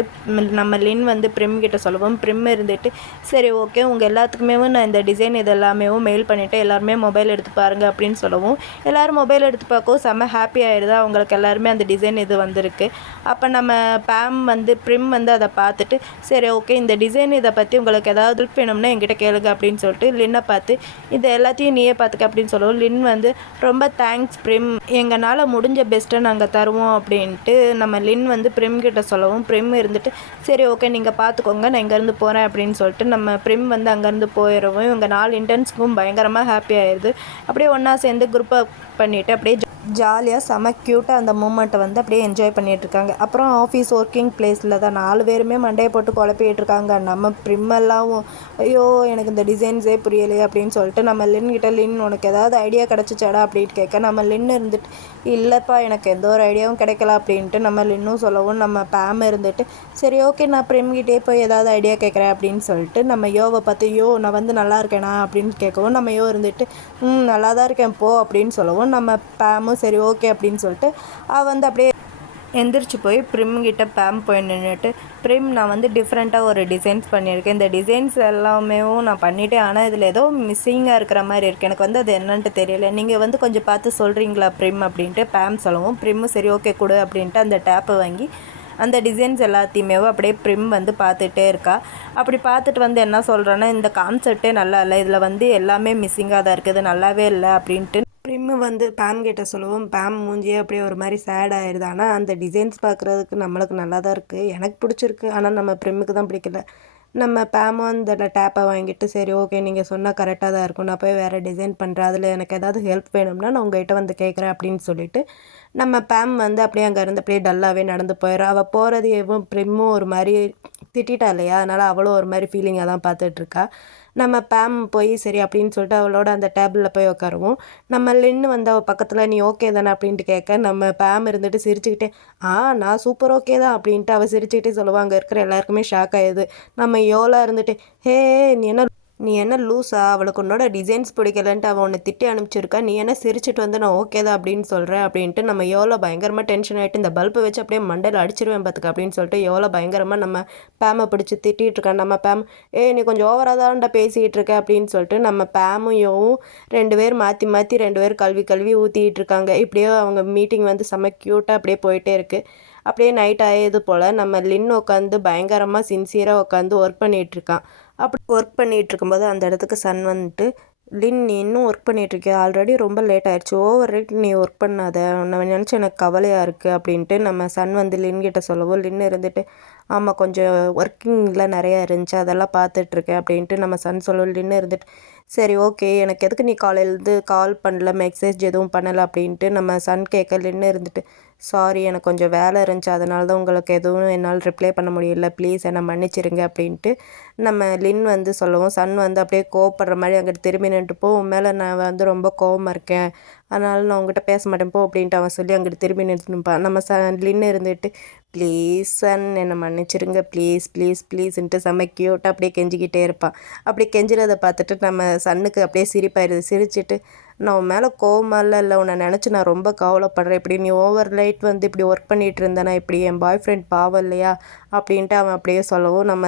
நம்ம லின் வந்து ப்ரிம் கிட்ட சொல்லவும் ப்ரிம் இருந்துட்டு சரி ஓகே உங்கள் எல்லாத்துக்குமே நான் இந்த டிசைன் இதெல்லாமே மெயில் பண்ணிவிட்டு எல்லாருமே மொபைல் எடுத்து பாருங்கள் அப்படின்னு சொல்லவும் எல்லோரும் மொபைல் எடுத்து பார்க்கவும் செம்ம ஹாப்பி ஆகிடுது. அவங்களுக்கு எல்லாருமே அந்த டிசைன் இது வந்திருக்கு. அப்போ நம்ம பேம் வந்து ப்ரிம் வந்து அதை பார்த்துட்டு சரி ஓகே இந்த டிசைன் இதை பற்றி உங்களுக்கு ஏதாவது ஹெல்ப் வேணும்னா என்கிட்ட கேளுங்க அப்படின்னு சொல்லிட்டு லின்னை பார்த்து இது எல்லாத்தையும் நீயே பார்த்துக்க அப்படின்னு சொல்லவும் லின் வந்து ரொம்ப தேங்க்ஸ் ப்ரிம், எங்களால் முடிஞ்ச பெஸ்ட்டை நாங்கள் தருவோம் அப்படின்ட்டு நம்ம லின் வந்து ப்ரிம் கிட்ட சொல்லவும் ப்ரிம் இருந்துட்டு சரி ஓகே நீங்கள் பார்த்துக்கோங்க நான் இங்கேருந்து போகிறேன் அப்படின்னு சொல்லிட்டு நம்ம ப்ரிம் வந்து அங்கேருந்து போயிடவும் இவங்க 4 இன்டர்ன்ஸ்க்கும் பயங்கரமாக ஹாப்பி ஆயிடுது. அப்படியே ஒன்றா சேர்ந்து குரூப் அப் பண்ணிவிட்டு அப்படியே ஜாலியாக செம க்யூட்டாக அந்த மூமெண்ட்டை வந்து அப்படியே என்ஜாய் பண்ணிகிட்ருக்காங்க. அப்புறம் ஆஃபீஸ் ஒர்க்கிங் பிளேஸில் தான் 4 பேருமே மண்டையை போட்டு குழப்பிகிட்ருக்காங்க. நம்ம ப்ரிம்மெல்லாம் ஐயோ எனக்கு இந்த டிசைன்ஸே புரியலையே அப்படின்னு சொல்லிட்டு நம்ம லின் உனக்கு ஏதாவது ஐடியா கிடச்சிச்சாடா அப்படின்னு கேட்க நம்ம லின் இருந்துட்டு இல்லைப்பா எனக்கு எந்த ஒரு ஐடியாவும் கிடைக்கல அப்படின்ட்டு நம்ம லின்னும் சொல்லவும் நம்ம பேம் இருந்துட்டு சரி ஓகே நான் ப்ரிம்கிட்டே போய் ஏதாவது ஐடியா கேட்குறேன் அப்படின்னு சொல்லிட்டு நம்ம யோவை பார்த்து நான் வந்து நல்லா இருக்கேனா அப்படின்னு கேட்கவும் நம்ம இருந்துட்டு நல்லா தான் இருக்கேன் போ அப்படின்னு சொல்லவும் நம்ம பேமும் சரி ஓகே அப்படின்னு சொல்லிட்டு அவள் வந்து அப்படியே எந்திரிச்சு போய் ப்ரிம்கிட்ட பேம் போய் நின்றுட்டு ப்ரிம் நான் வந்து டிஃப்ரெண்ட்டாக ஒரு டிசைன்ஸ் பண்ணியிருக்கேன், இந்த டிசைன்ஸ் எல்லாமே நான் பண்ணிவிட்டேன், ஆனால் இதில் ஏதோ மிஸ்ஸிங்காக இருக்கிற மாதிரி இருக்குது, எனக்கு வந்து அது என்னன்ட்டு தெரியல, நீங்கள் வந்து கொஞ்சம் பார்த்து சொல்கிறீங்களா ப்ரிம் அப்படின்ட்டு பேம் சொல்லவும் ப்ரிம்மும் சரி ஓகே கொடு அப்படின்ட்டு அந்த டேப்பை வாங்கி அந்த டிசைன்ஸ் எல்லாத்தையுமே அப்படியே ப்ரிம் வந்து பார்த்துட்டே இருக்கா. அப்படி பார்த்துட்டு வந்து என்ன சொல்கிறேன்னா இந்த கான்செப்டே நல்லா இல்லை, இதில் வந்து எல்லாமே மிஸ்ஸிங்காக தான் இருக்குது, நல்லாவே இல்லை அப்படின்ட்டு ப்ரிம்மு வந்து பேம் கிட்ட சொல்லுவோம். பேம் மூஞ்சியே அப்படியே ஒரு மாதிரி சேட் ஆயிடுது. ஆனால் அந்த டிசைன்ஸ் பார்க்குறதுக்கு நம்மளுக்கு நல்லா தான் இருக்குது, எனக்கு பிடிச்சிருக்கு, ஆனால் நம்ம ப்ரிம்முக்கு தான் பிடிக்கல. நம்ம பேமும் அந்த டேப்பை வாங்கிட்டு சரி ஓகே நீங்கள் சொன்னால் கரெக்டாக தான் இருக்கும், நான் போய் வேறு டிசைன் பண்ணுறேன், அதில் எனக்கு ஏதாவது ஹெல்ப் வேணும்னா நான் உங்கள்கிட்ட வந்து கேட்குறேன் அப்படின்னு சொல்லிட்டு நம்ம பேம் வந்து அப்படியே அங்கேருந்து அப்படியே டல்லாகவே நடந்து போயிடும். அவள் போகிறது எதுவும் ப்ரிம்மும் ஒரு மாதிரி திட்டா இல்லையா, அதனால் அவளும் ஒரு மாதிரி ஃபீலிங்காக தான் பார்த்துட்ருக்கா. நம்ம பேம் போய் சரி அப்படின்னு சொல்லிட்டு அவளோட அந்த டேபிளில் போய் உட்காருவோம். நம்ம லின்னு வந்து அவள் பக்கத்தில் நீ ஓகே தானே அப்படின்ட்டு கேட்க நம்ம பேம் இருந்துட்டு சிரிச்சுக்கிட்டே நான் சூப்பர் ஓகே தான் அப்படின்ட்டு அவள் சிரிச்சுக்கிட்டே சொல்லுவாள். அங்கே இருக்கிற எல்லாருக்குமே ஷாக் ஆயிடுது. நம்ம யோலா இருந்துட்டு ஹே நீ என்ன லூஸா, அவளுக்கு உன்னோட டிசைன்ஸ் பிடிக்கலன்ட்டு அவள் உன்னை திட்டி அனுப்பிச்சிருக்கா, நீ என்ன சிரிச்சிட்டு வந்து நான் ஓகே தான் அப்படின்னு சொல்கிறேன் அப்படின்ட்டு நம்ம எவ்வளோ பயங்கரமாக டென்ஷன் ஆகிட்டு இந்த பல்பை வச்சு அப்படியே மண்டையில் அடிச்சிருவேன் பார்த்துக்க அப்படின்னு சொல்லிட்டு எவ்வளோ பயங்கரமாக நம்ம பேமை பிடிச்சி திட்டிகிட்டு இருக்கான். நம்ம பேம் நீ கொஞ்சம் ஓவராக தான்டா பேசிகிட்டு இருக்க அப்படின்னு சொல்லிட்டு நம்ம பேமும் யோவும் 2 பேர் மாற்றி மாற்றி 2 பேர் கல்வி ஊற்றிக்கிட்டு இருக்காங்க. இப்படியே அவங்க மீட்டிங் வந்து செம்ம க்யூட்டாக அப்படியே போயிட்டே இருக்குது. அப்படியே நைட் ஆகியது போல் நம்ம லின் உட்காந்து பயங்கரமாக சின்சியராக உட்காந்து ஒர்க் பண்ணிகிட்ருக்கான். அப்படி ஒர்க் பண்ணிகிட்டு இருக்கும்போது அந்த இடத்துக்கு சன் வந்துட்டு லின் நீ இன்னும் ஒர்க் பண்ணிகிட்ருக்கியா, ஆல்ரெடி ரொம்ப லேட் ஆயிடுச்சு, ஓவர் ரேட் நீ ஒர்க் பண்ணாத, உன்னை நினச்சி எனக்கு கவலையாக இருக்குது அப்படின்ட்டு நம்ம சன் வந்து லின் கிட்ட சொல்லவும் லின் இருந்துட்டு ஆமாம் கொஞ்சம் ஒர்க்கிங்கில் நிறையா இருந்துச்சு அதெல்லாம் பார்த்துட்ருக்கேன் அப்படின்ட்டு நம்ம சன் சொல்லவும் லின்னு இருந்துட்டு சரி ஓகே எனக்கு எதுக்கு நீ காலையிலேருந்து கால் பண்ணல மெசேஜ் எதுவும் பண்ணலை அப்படின்ட்டு நம்ம சன் கேட்க லின்னு இருந்துட்டு சாரி எனக்கு கொஞ்சம் வேலை இருந்துச்சு அதனால தான் உங்களுக்கு எதுவும் என்னால் ரிப்ளை பண்ண முடியல ப்ளீஸ் என்னை மன்னிச்சிருங்க அப்படின்ட்டு நம்ம லின் வந்து சொல்லவும் சன் வந்து அப்படியே கோவப்படுற மாதிரி அங்கிட்டு திரும்பி நின்றுட்டு போ உன் மேலே நான் வந்து ரொம்ப கோவமாக இருக்கேன் அதனால நான் உங்ககிட்ட பேச மாட்டேன் போ அப்படின்ட்டு அவன் சொல்லி அங்கிட்டு திரும்பி நின்றுப்பான். நம்ம லின்னு இருந்துட்டு ப்ளீஸ் சன் என்னை மன்னிச்சிருங்க ப்ளீஸ் ப்ளீஸ் ப்ளீஸ்ன்ட்டு செம்ம க்யூட்டாக அப்படியே கெஞ்சிக்கிட்டே இருப்பான். அப்படி கெஞ்சிறதை பார்த்துட்டு நம்ம சன்னுக்கு அப்படியே சிரிப்பாயிருது. சிரிச்சிட்டு நான் உன் மேலே கோவமாலாம் இல்லை உன்னை நினச்சி நான் ரொம்ப கவலைப்படுறேன் இப்படி நீ ஓவர் நைட் வந்து இப்படி ஒர்க் பண்ணிகிட்டு இருந்தேனா இப்படி என் பாய் ஃப்ரெண்ட் பாவம் இல்லையா அப்படின்ட்டு அவன் அப்படியே சொல்லவும் நம்ம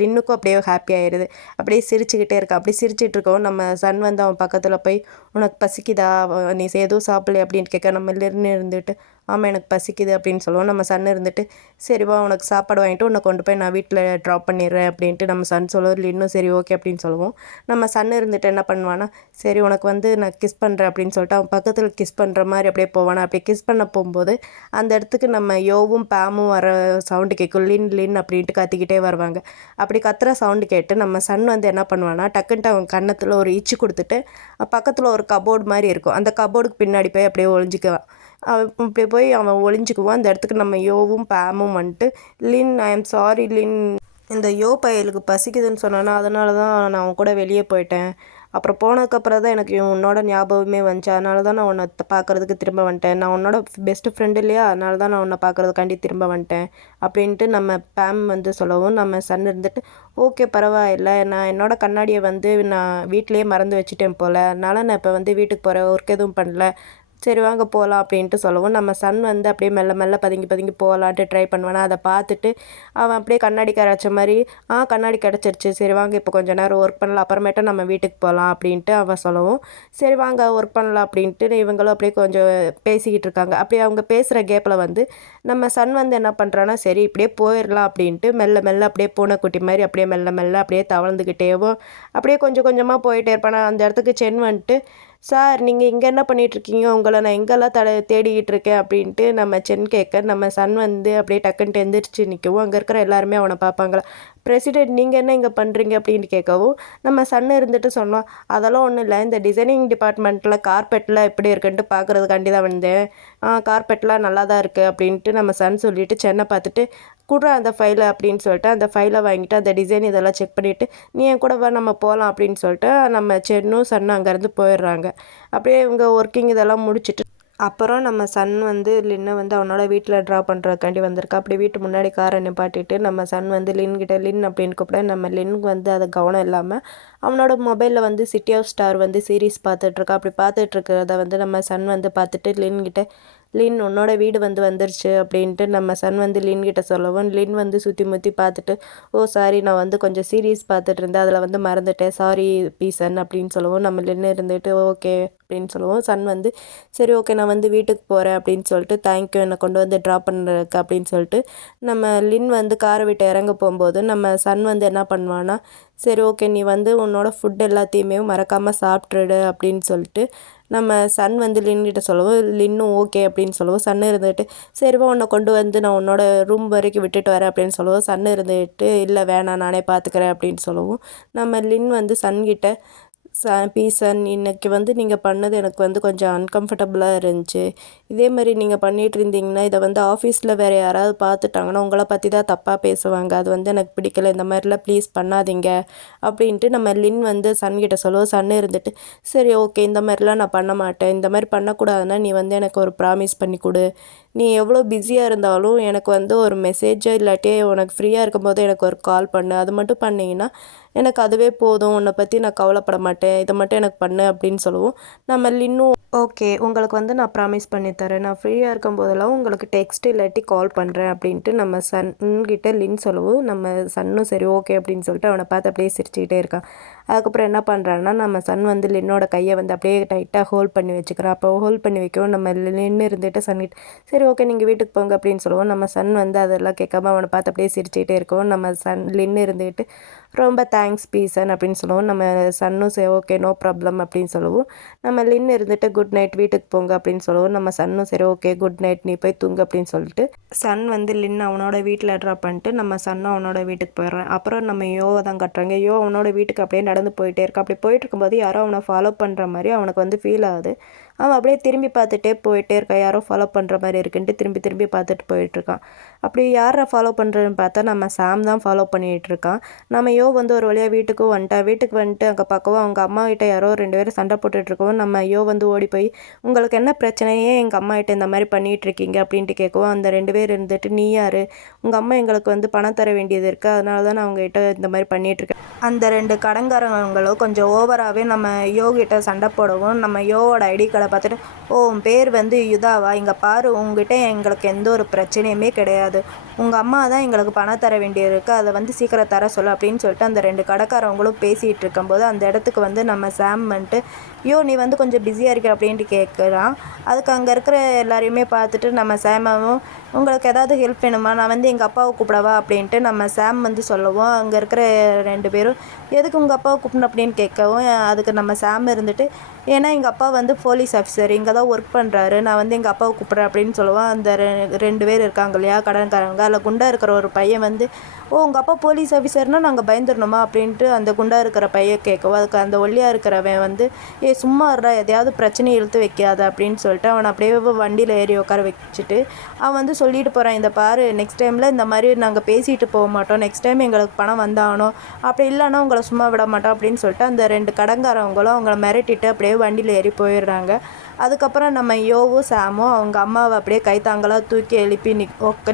லின்னுக்கும் அப்படியே ஹாப்பி ஆயிடுது. அப்படியே சிரிச்சுக்கிட்டே இருக்கான். அப்படி சிரிச்சிட்டு இருக்கவும் நம்ம சன் வந்து அவன் பக்கத்தில் போய் உனக்கு பசிக்குதா நீ எதுவும் சாப்பிடலையா அப்படின்னு கேட்க நம்ம லின்னு இருந்துட்டு ஆமாம் எனக்கு பசிக்குது அப்படின்னு சொல்லுவோம். நம்ம சன் இருந்துட்டு சரிவா உனக்கு சாப்பாடு வாங்கிட்டு உன்னை கொண்டு போய் நான் வீட்டில் ட்ராப் பண்ணிடுறேன் அப்படின்ட்டு நம்ம சன் சொல்லுவோம். இன்னும் சரி ஓகே அப்படின்னு சொல்லுவோம். நம்ம சன் இருந்துட்டு என்ன பண்ணுவான்னா சரி உனக்கு வந்து நான் கிஸ் பண்ணுறேன் அப்படின்னு சொல்லிட்டு அவன் பக்கத்தில் கிஸ் பண்ணுற மாதிரி அப்படியே போவானா. அப்படியே கிஸ் பண்ண போகும்போது அந்த இடத்துக்கு நம்ம யோவும் பேமும் வர சவுண்டு கேட்கும். லின் லின் அப்படின்ட்டு கத்திக்கிட்டே வருவாங்க. அப்படி கத்துற சவுண்டு கேட்டு நம்ம சன் வந்து என்ன பண்ணுவான்னா டக்குன்ட்டு அவன் கன்னத்தில் ஒரு இச்சு கொடுத்துட்டு பக்கத்தில் ஒரு கபோர்டு மாதிரி இருக்கும் அந்த கபோர்டுக்கு பின்னாடி போய் அப்படியே ஒளிஞ்சிக்குவான். அவன் இப்படி போய் அவன் ஒளிஞ்சிக்குவான். அந்த இடத்துக்கு நம்ம யோவும் பேமும் வந்துட்டு லின் ஐ எம் சாரி லின் இந்த யோ பயலுக்கு பசிக்குதுன்னு சொன்னானா அதனால தான் நான் அவன் கூட வெளியே போயிட்டேன். அப்புறம் போனதுக்கப்புறம் தான் எனக்கு உன்னோட ஞாபகமே வந்துச்சு அதனால தான் நான் உன்னை பார்க்குறதுக்கு திரும்ப வந்துட்டேன். நான் உன்னோட பெஸ்ட்டு ஃப்ரெண்டு இல்லையா அதனால தான் நான் உன்னை பார்க்குறதுக்காண்டி திரும்ப வந்துட்டேன் அப்படின்ட்டு நம்ம பேம் வந்து சொல்லவும் நம்ம சன் இருந்துட்டு ஓகே பரவாயில்ல நான் என்னோட கண்ணாடியை வந்து நான் வீட்டிலேயே மறந்து வச்சுட்டேன் போல் அதனால் நான் இப்போ வந்து வீட்டுக்கு போகிறேன் ஒர்க் எதுவும் பண்ணல சரி வாங்க போகலாம் அப்படின்ட்டு சொல்லவும் நம்ம சன் வந்து அப்படியே மெல்ல மெல்ல பதுங்கி போகலான்ட்டு ட்ரை பண்ணுவானா. அதை பார்த்துட்டு அவன் அப்படியே கண்ணாடி கிடச்ச மாதிரி கண்ணாடி கிடச்சிருச்சு சரி வாங்க இப்போ கொஞ்சம் நேரம் ஒர்க் பண்ணலாம் அப்புறமேட்டா நம்ம வீட்டுக்கு போகலாம் அப்படின்ட்டு அவன் சொல்லவும் சரி வாங்க ஒர்க் பண்ணலாம் அப்படின்ட்டு இவங்களும் அப்படியே கொஞ்சம் பேசிக்கிட்டு இருக்காங்க. அப்படியே அவங்க பேசுகிற கேப்பில் வந்து நம்ம சன் வந்து என்ன பண்ணுறான்னா சரி இப்படியே போயிடலாம் அப்படின்ட்டு மெல்ல மெல்ல அப்படியே பூனைக்குட்டி மாதிரி அப்படியே மெல்ல மெல்ல அப்படியே தவழ்ந்துக்கிட்டேவும் அப்படியே கொஞ்சம் கொஞ்சமாக போயிட்டே இருப்பானா. அந்த இடத்துக்கு சென் வந்துட்டு சார் நீங்கள் இங்கே என்ன பண்ணிகிட்ருக்கீங்க உங்களை நான் எங்கெல்லாம் தேடிக்கிட்டு இருக்கேன் அப்படின்ட்டு நம்ம சென் கேட்க நம்ம சன் வந்து அப்படியே டக்குன்ட்டு எந்திரிச்சு நிற்கவும் அங்கே இருக்கிற எல்லாருமே அவனை பார்ப்பாங்களா. பிரசிடெண்ட் நீங்கள் என்ன இங்கே பண்ணுறீங்க அப்படின்னு கேட்கவும் நம்ம சன் இருந்துட்டு சொன்னோம் அதெல்லாம் ஒன்றும் இல்லை இந்த டிசைனிங் டிபார்ட்மெண்ட்டில் கார்பெட்டில் எப்படி இருக்குன்ட்டு பார்க்குறதுக்காண்டி தான் வந்தேன் கார்பெட்லாம் நல்லா தான் இருக்குது அப்படின்ட்டு நம்ம சன் சொல்லிவிட்டு சென்னை பார்த்துட்டு கூட அந்த ஃபைலை அப்படின்னு சொல்லிட்டு அந்த ஃபைலை வாங்கிட்டு அந்த டிசைன் இதெல்லாம் செக் பண்ணிவிட்டு நீ என் கூட வா நம்ம போகலாம் அப்படின்னு சொல்லிட்டு நம்ம சென்னும் சன்னும் அங்கேருந்து போயிடுறாங்க. அப்படியே இவங்க ஒர்க்கிங் இதெல்லாம் முடிச்சுட்டு அப்புறம் நம்ம சன் வந்து லின்னை வந்து அவனோட வீட்டில் ட்ரா பண்ணுறதுக்காண்டி வந்திருக்கா. அப்படி வீட்டு முன்னாடி காரை நிப்பாட்டிட்டு நம்ம சன் வந்து லின்கிட்ட லின் அப்படின்னு கூப்பிட நம்ம லின்னுக்கு வந்து அது கவனம் இல்லாமல் அவனோட மொபைலில் வந்து சிட்டி ஆஃப் ஸ்டார் வந்து சீரீஸ் பார்த்துட்ருக்கா. அப்படி பார்த்துட்ருக்கிறத வந்து நம்ம சன் வந்து பார்த்துட்டு லின்கிட்ட லின் உன்னோட வீடு வந்து வந்துருச்சு அப்படின்ட்டு நம்ம சன் வந்து லின் கிட்ட சொல்லவும் லின் வந்து சுற்றி முற்றி பார்த்துட்டு ஓ சாரி நான் வந்து கொஞ்சம் சீரீஸ் பார்த்துட்டு இருந்தேன் அதில் வந்து மறந்துட்டேன் சாரி பீசன் அப்படின்னு சொல்லவும் நம்ம லின் இருந்துட்டு ஓகே அப்படின்னு சொல்லுவோம். சன் வந்து சரி ஓகே நான் வந்து வீட்டுக்கு போகிறேன் அப்படின்னு சொல்லிட்டு தேங்க்யூ என்னை கொண்டு வந்து ட்ராப் பண்ணுறதுக்கு அப்படின்னு சொல்லிட்டு நம்ம லின் வந்து காரை விட்டு இறங்க போகும்போது நம்ம சன் வந்து என்ன பண்ணுவான்னா சரி ஓகே நீ வந்து உன்னோட ஃபுட் எல்லாத்தையுமே மறக்காமல் சாப்பிட்ருடு அப்படின்னு சொல்லிட்டு நம்ம சன் வந்து லின்கிட்ட சொல்லவும் லின்னும் ஓகே அப்படின்னு சொல்லவும் சன் இருந்துட்டு சரிவா உன்னை கொண்டு வந்து நான் உன்னோட ரூம் வரைக்கும் விட்டுட்டு வரேன் அப்படின்னு சொல்லவும் சன் இருந்துட்டு இல்லை வேணாம் நானே பார்த்துக்கிறேன் அப்படின்னு சொல்லவும் நம்ம லின் வந்து சன்கிட்ட பீசன் இன்னைக்கு வந்து நீங்கள் பண்ணது எனக்கு வந்து கொஞ்சம் அன்கம்ஃபர்டபுளாக இருந்துச்சு. இதே மாதிரி நீங்கள் பண்ணிகிட்டு இருந்தீங்கன்னா இதை வந்து ஆஃபீஸில் வேறு யாராவது பார்த்துட்டாங்கன்னா உங்களை பற்றி தான் தப்பாக பேசுவாங்க. அது வந்து எனக்கு பிடிக்கல. இந்த மாதிரிலாம் ப்ளீஸ் பண்ணாதீங்க அப்படின்ட்டு நம்ம லின் வந்து சன்கிட்ட சொல்லுவோம். சன் இருந்துட்டு சரி ஓகே இந்த மாதிரிலாம் நான் பண்ண மாட்டேன். இந்த மாதிரி பண்ணக்கூடாதுன்னா நீ வந்து எனக்கு ஒரு ப்ராமிஸ் பண்ணி கொடு. நீ எவ்வளோ பிஸியாக இருந்தாலும் எனக்கு வந்து ஒரு மெசேஜோ இல்லாட்டி உனக்கு ஃப்ரீயாக இருக்கும்போது எனக்கு ஒரு கால் பண்ணு. அது மட்டும் பண்ணிங்கன்னா எனக்கு அதுவே போதும். உன்னை பற்றி நான் கவலைப்பட மாட்டேன். இதை மட்டும் எனக்கு பண்ணு அப்படின்னு சொல்லுவோம். நம்ம லின்னும் ஓகே உங்களுக்கு வந்து நான் ப்ராமிஸ் பண்ணித்தரேன். நான் ஃப்ரீயாக இருக்கும்போதெல்லாம் உங்களுக்கு டெக்ஸ்ட் இல்லாட்டி கால் பண்ணுறேன் அப்படின்ட்டு நம்ம சன்கிட்ட லின் சொல்லவும் நம்ம சன்னும் சரி ஓகே அப்படின்னு சொல்லிட்டு அவனை பார்த்து அப்படியே சிரிச்சுக்கிட்டே இருக்கான். அதுக்கப்புறம் என்ன பண்ணுறான்னா நம்ம சன் வந்து லின்னோட கையை வந்து அப்படியே டைட்டாக ஹோல்ட் பண்ணி வச்சுக்கிறான். அப்போ ஹோல்ட் பண்ணி வைக்கவும் நம்ம லின் இருந்துட்டு சன்கிட்ட சரி ஓகே நீங்கள் வீட்டுக்கு போங்க அப்படின்னு சொல்லுவோம். நம்ம சன் வந்து அதெல்லாம் கேட்காம அவனை பார்த்து அப்படியே சிரிச்சுக்கிட்டே இருக்கவும் நம்ம லின் இருந்துக்கிட்டு ரொம்ப தேங்க்ஸ் பீசன் அப்படின்னு சொல்லுவோம். நம்ம சன்னும் சரி ஓகே நோ ப்ராப்ளம் அப்படின்னு சொல்லுவோம். நம்ம லின் இருந்துட்டு குட் நைட் வீட்டுக்கு போங்க அப்படின்னு சொல்லுவோம். நம்ம சன்னும் சரி ஓகே குட் நைட் நீ போய் தூங்கு அப்படின்னு சொல்லிட்டு சன் வந்து லின் அவனோட வீட்டில் ட்ராப் பண்ணிட்டு நம்ம சன்னும் அவனோட வீட்டுக்கு போயிடுறான். அப்புறம் நம்ம யோவை தான் கட்டுறாங்க. அவனோட வீட்டுக்கு அப்படியே நடந்து போயிட்டே இருக்கான். அப்படி போயிட்டு இருக்கும்போது யாரோ அவனை ஃபாலோ பண்ணுற மாதிரி அவனுக்கு வந்து ஃபீல் ஆகுது. அவன் அப்படியே திரும்பி பார்த்துட்டே போயிட்டே இருக்கான். யாரோ ஃபாலோ பண்ணுற மாதிரி இருக்குன்ட்டு திரும்பி திரும்பி பார்த்துட்டு போயிட்டுருக்கான். அப்படி யாரை ஃபாலோ பண்ணுறதுன்னு பார்த்தா நம்ம சாம் தான் ஃபாலோ பண்ணிகிட்ருக்கான். நம்ம வந்து ஒரு வழியாக வீட்டுக்கு வந்துட்டு அங்கே பார்க்கவும் அவங்க அம்மா கிட்ட யாரோ 2 பேரும் சண்டை போட்டுட்ருக்கவும் நம்ம வந்து ஓடி போய் உங்களுக்கு என்ன பிரச்சனையே எங்கள் அம்மா கிட்ட இந்த மாதிரி பண்ணிகிட்ருக்கீங்க அப்படின்ட்டு கேட்கவும் அந்த 2 பேர் இருந்துட்டு நீ யார் உங்கள் அம்மா எங்களுக்கு வந்து பணம் தர வேண்டியது இருக்குது அதனால தான் நான் அவங்ககிட்ட இந்த மாதிரி பண்ணிகிட்ருக்கேன். அந்த 2 கடன்காரங்களும் கொஞ்சம் ஓவராகவே நம்ம கிட்ட சண்டை போடவும் நம்ம யோவோட ஐடி கார்டை பார்த்துட்டு உன் பேர் வந்து யுதாவா இங்கே பாரு உங்ககிட்ட எங்களுக்கு எந்த ஒரு பிரச்சனையுமே கிடையாது. உங்கள் அம்மா தான் எங்களுக்கு பணம் தர வேண்டியது இருக்குது அதை வந்து சீக்கிரம் தர சொல்லு அப்படின்னு சொல்லிட்டு அந்த 2 கடைக்காரவங்களும் பேசிகிட்டு இருக்கும்போது அந்த இடத்துக்கு வந்து நம்ம சாம் வந்துட்டு நீ வந்து கொஞ்சம் பிஸியாக இருக்க அப்படின்ட்டு கேட்குறான். அதுக்கு அங்கே இருக்கிற எல்லாரையுமே பார்த்துட்டு நம்ம சாமாவும் உங்களுக்கு ஏதாவது ஹெல்ப் வேணுமா நான் வந்து எங்கள் அப்பாவை கூப்பிடவா அப்படின்ட்டு நம்ம சாம் வந்து சொல்லவும் அங்கே இருக்கிற 2 பேரும் எதுக்கு உங்கள் அப்பாவை கூப்பிடணும் அப்படின்னு கேட்கவும் அதுக்கு நம்ம சாம் இருந்துட்டு ஏன்னா எங்கள் அப்பா வந்து போலீஸ் ஆஃபீஸர் இங்கே தான் ஒர்க் பண்ணுறாரு நான் வந்து எங்கள் அப்பாவை கூப்பிட்றேன் அப்படின்னு சொல்லுவோம். அந்த 2 பேர் இருக்காங்க இல்லையா கடன்காரங்க அதில் குண்டா இருக்கிற ஒரு பையன் வந்து உங்கள் அப்பா போலீஸ் ஆஃபீஸர்னால் நாங்கள் பயந்துடணுமா அப்படின்ட்டு அந்த குண்டா இருக்கிற பையன் கேட்கவும் அதுக்கு அந்த ஒல்லியாக இருக்கிறவன் வந்து சும்மா இருடா எதையாவது பிரச்சனையை இழுத்து வைக்காத அப்படின்னு சொல்லிட்டு அவனை அப்படியே வண்டியில் ஏறி உட்கார வச்சுட்டு அவன் வந்து சொல்லிட்டு போகிறான் இந்த பாரு நெக்ஸ்ட் டைமில் இந்த மாதிரி நாங்கள் பேசிட்டு போக மாட்டோம். நெக்ஸ்ட் டைம் எங்களுக்கு பணம் வந்தாகணும் அப்படி இல்லைன்னா உங்களை சும்மா விட மாட்டோம் அப்படின்னு சொல்லிட்டு அந்த 2 கடன்காரவங்களும் அவங்கள மிரட்டிட்டு அப்படியே வண்டியில் ஏறி போயிடுறாங்க. அதுக்கப்புறம் நம்ம யோவும் சாமும் அவங்க அம்மாவை அப்படியே கைத்தாங்களாக தூக்கி எழுப்பி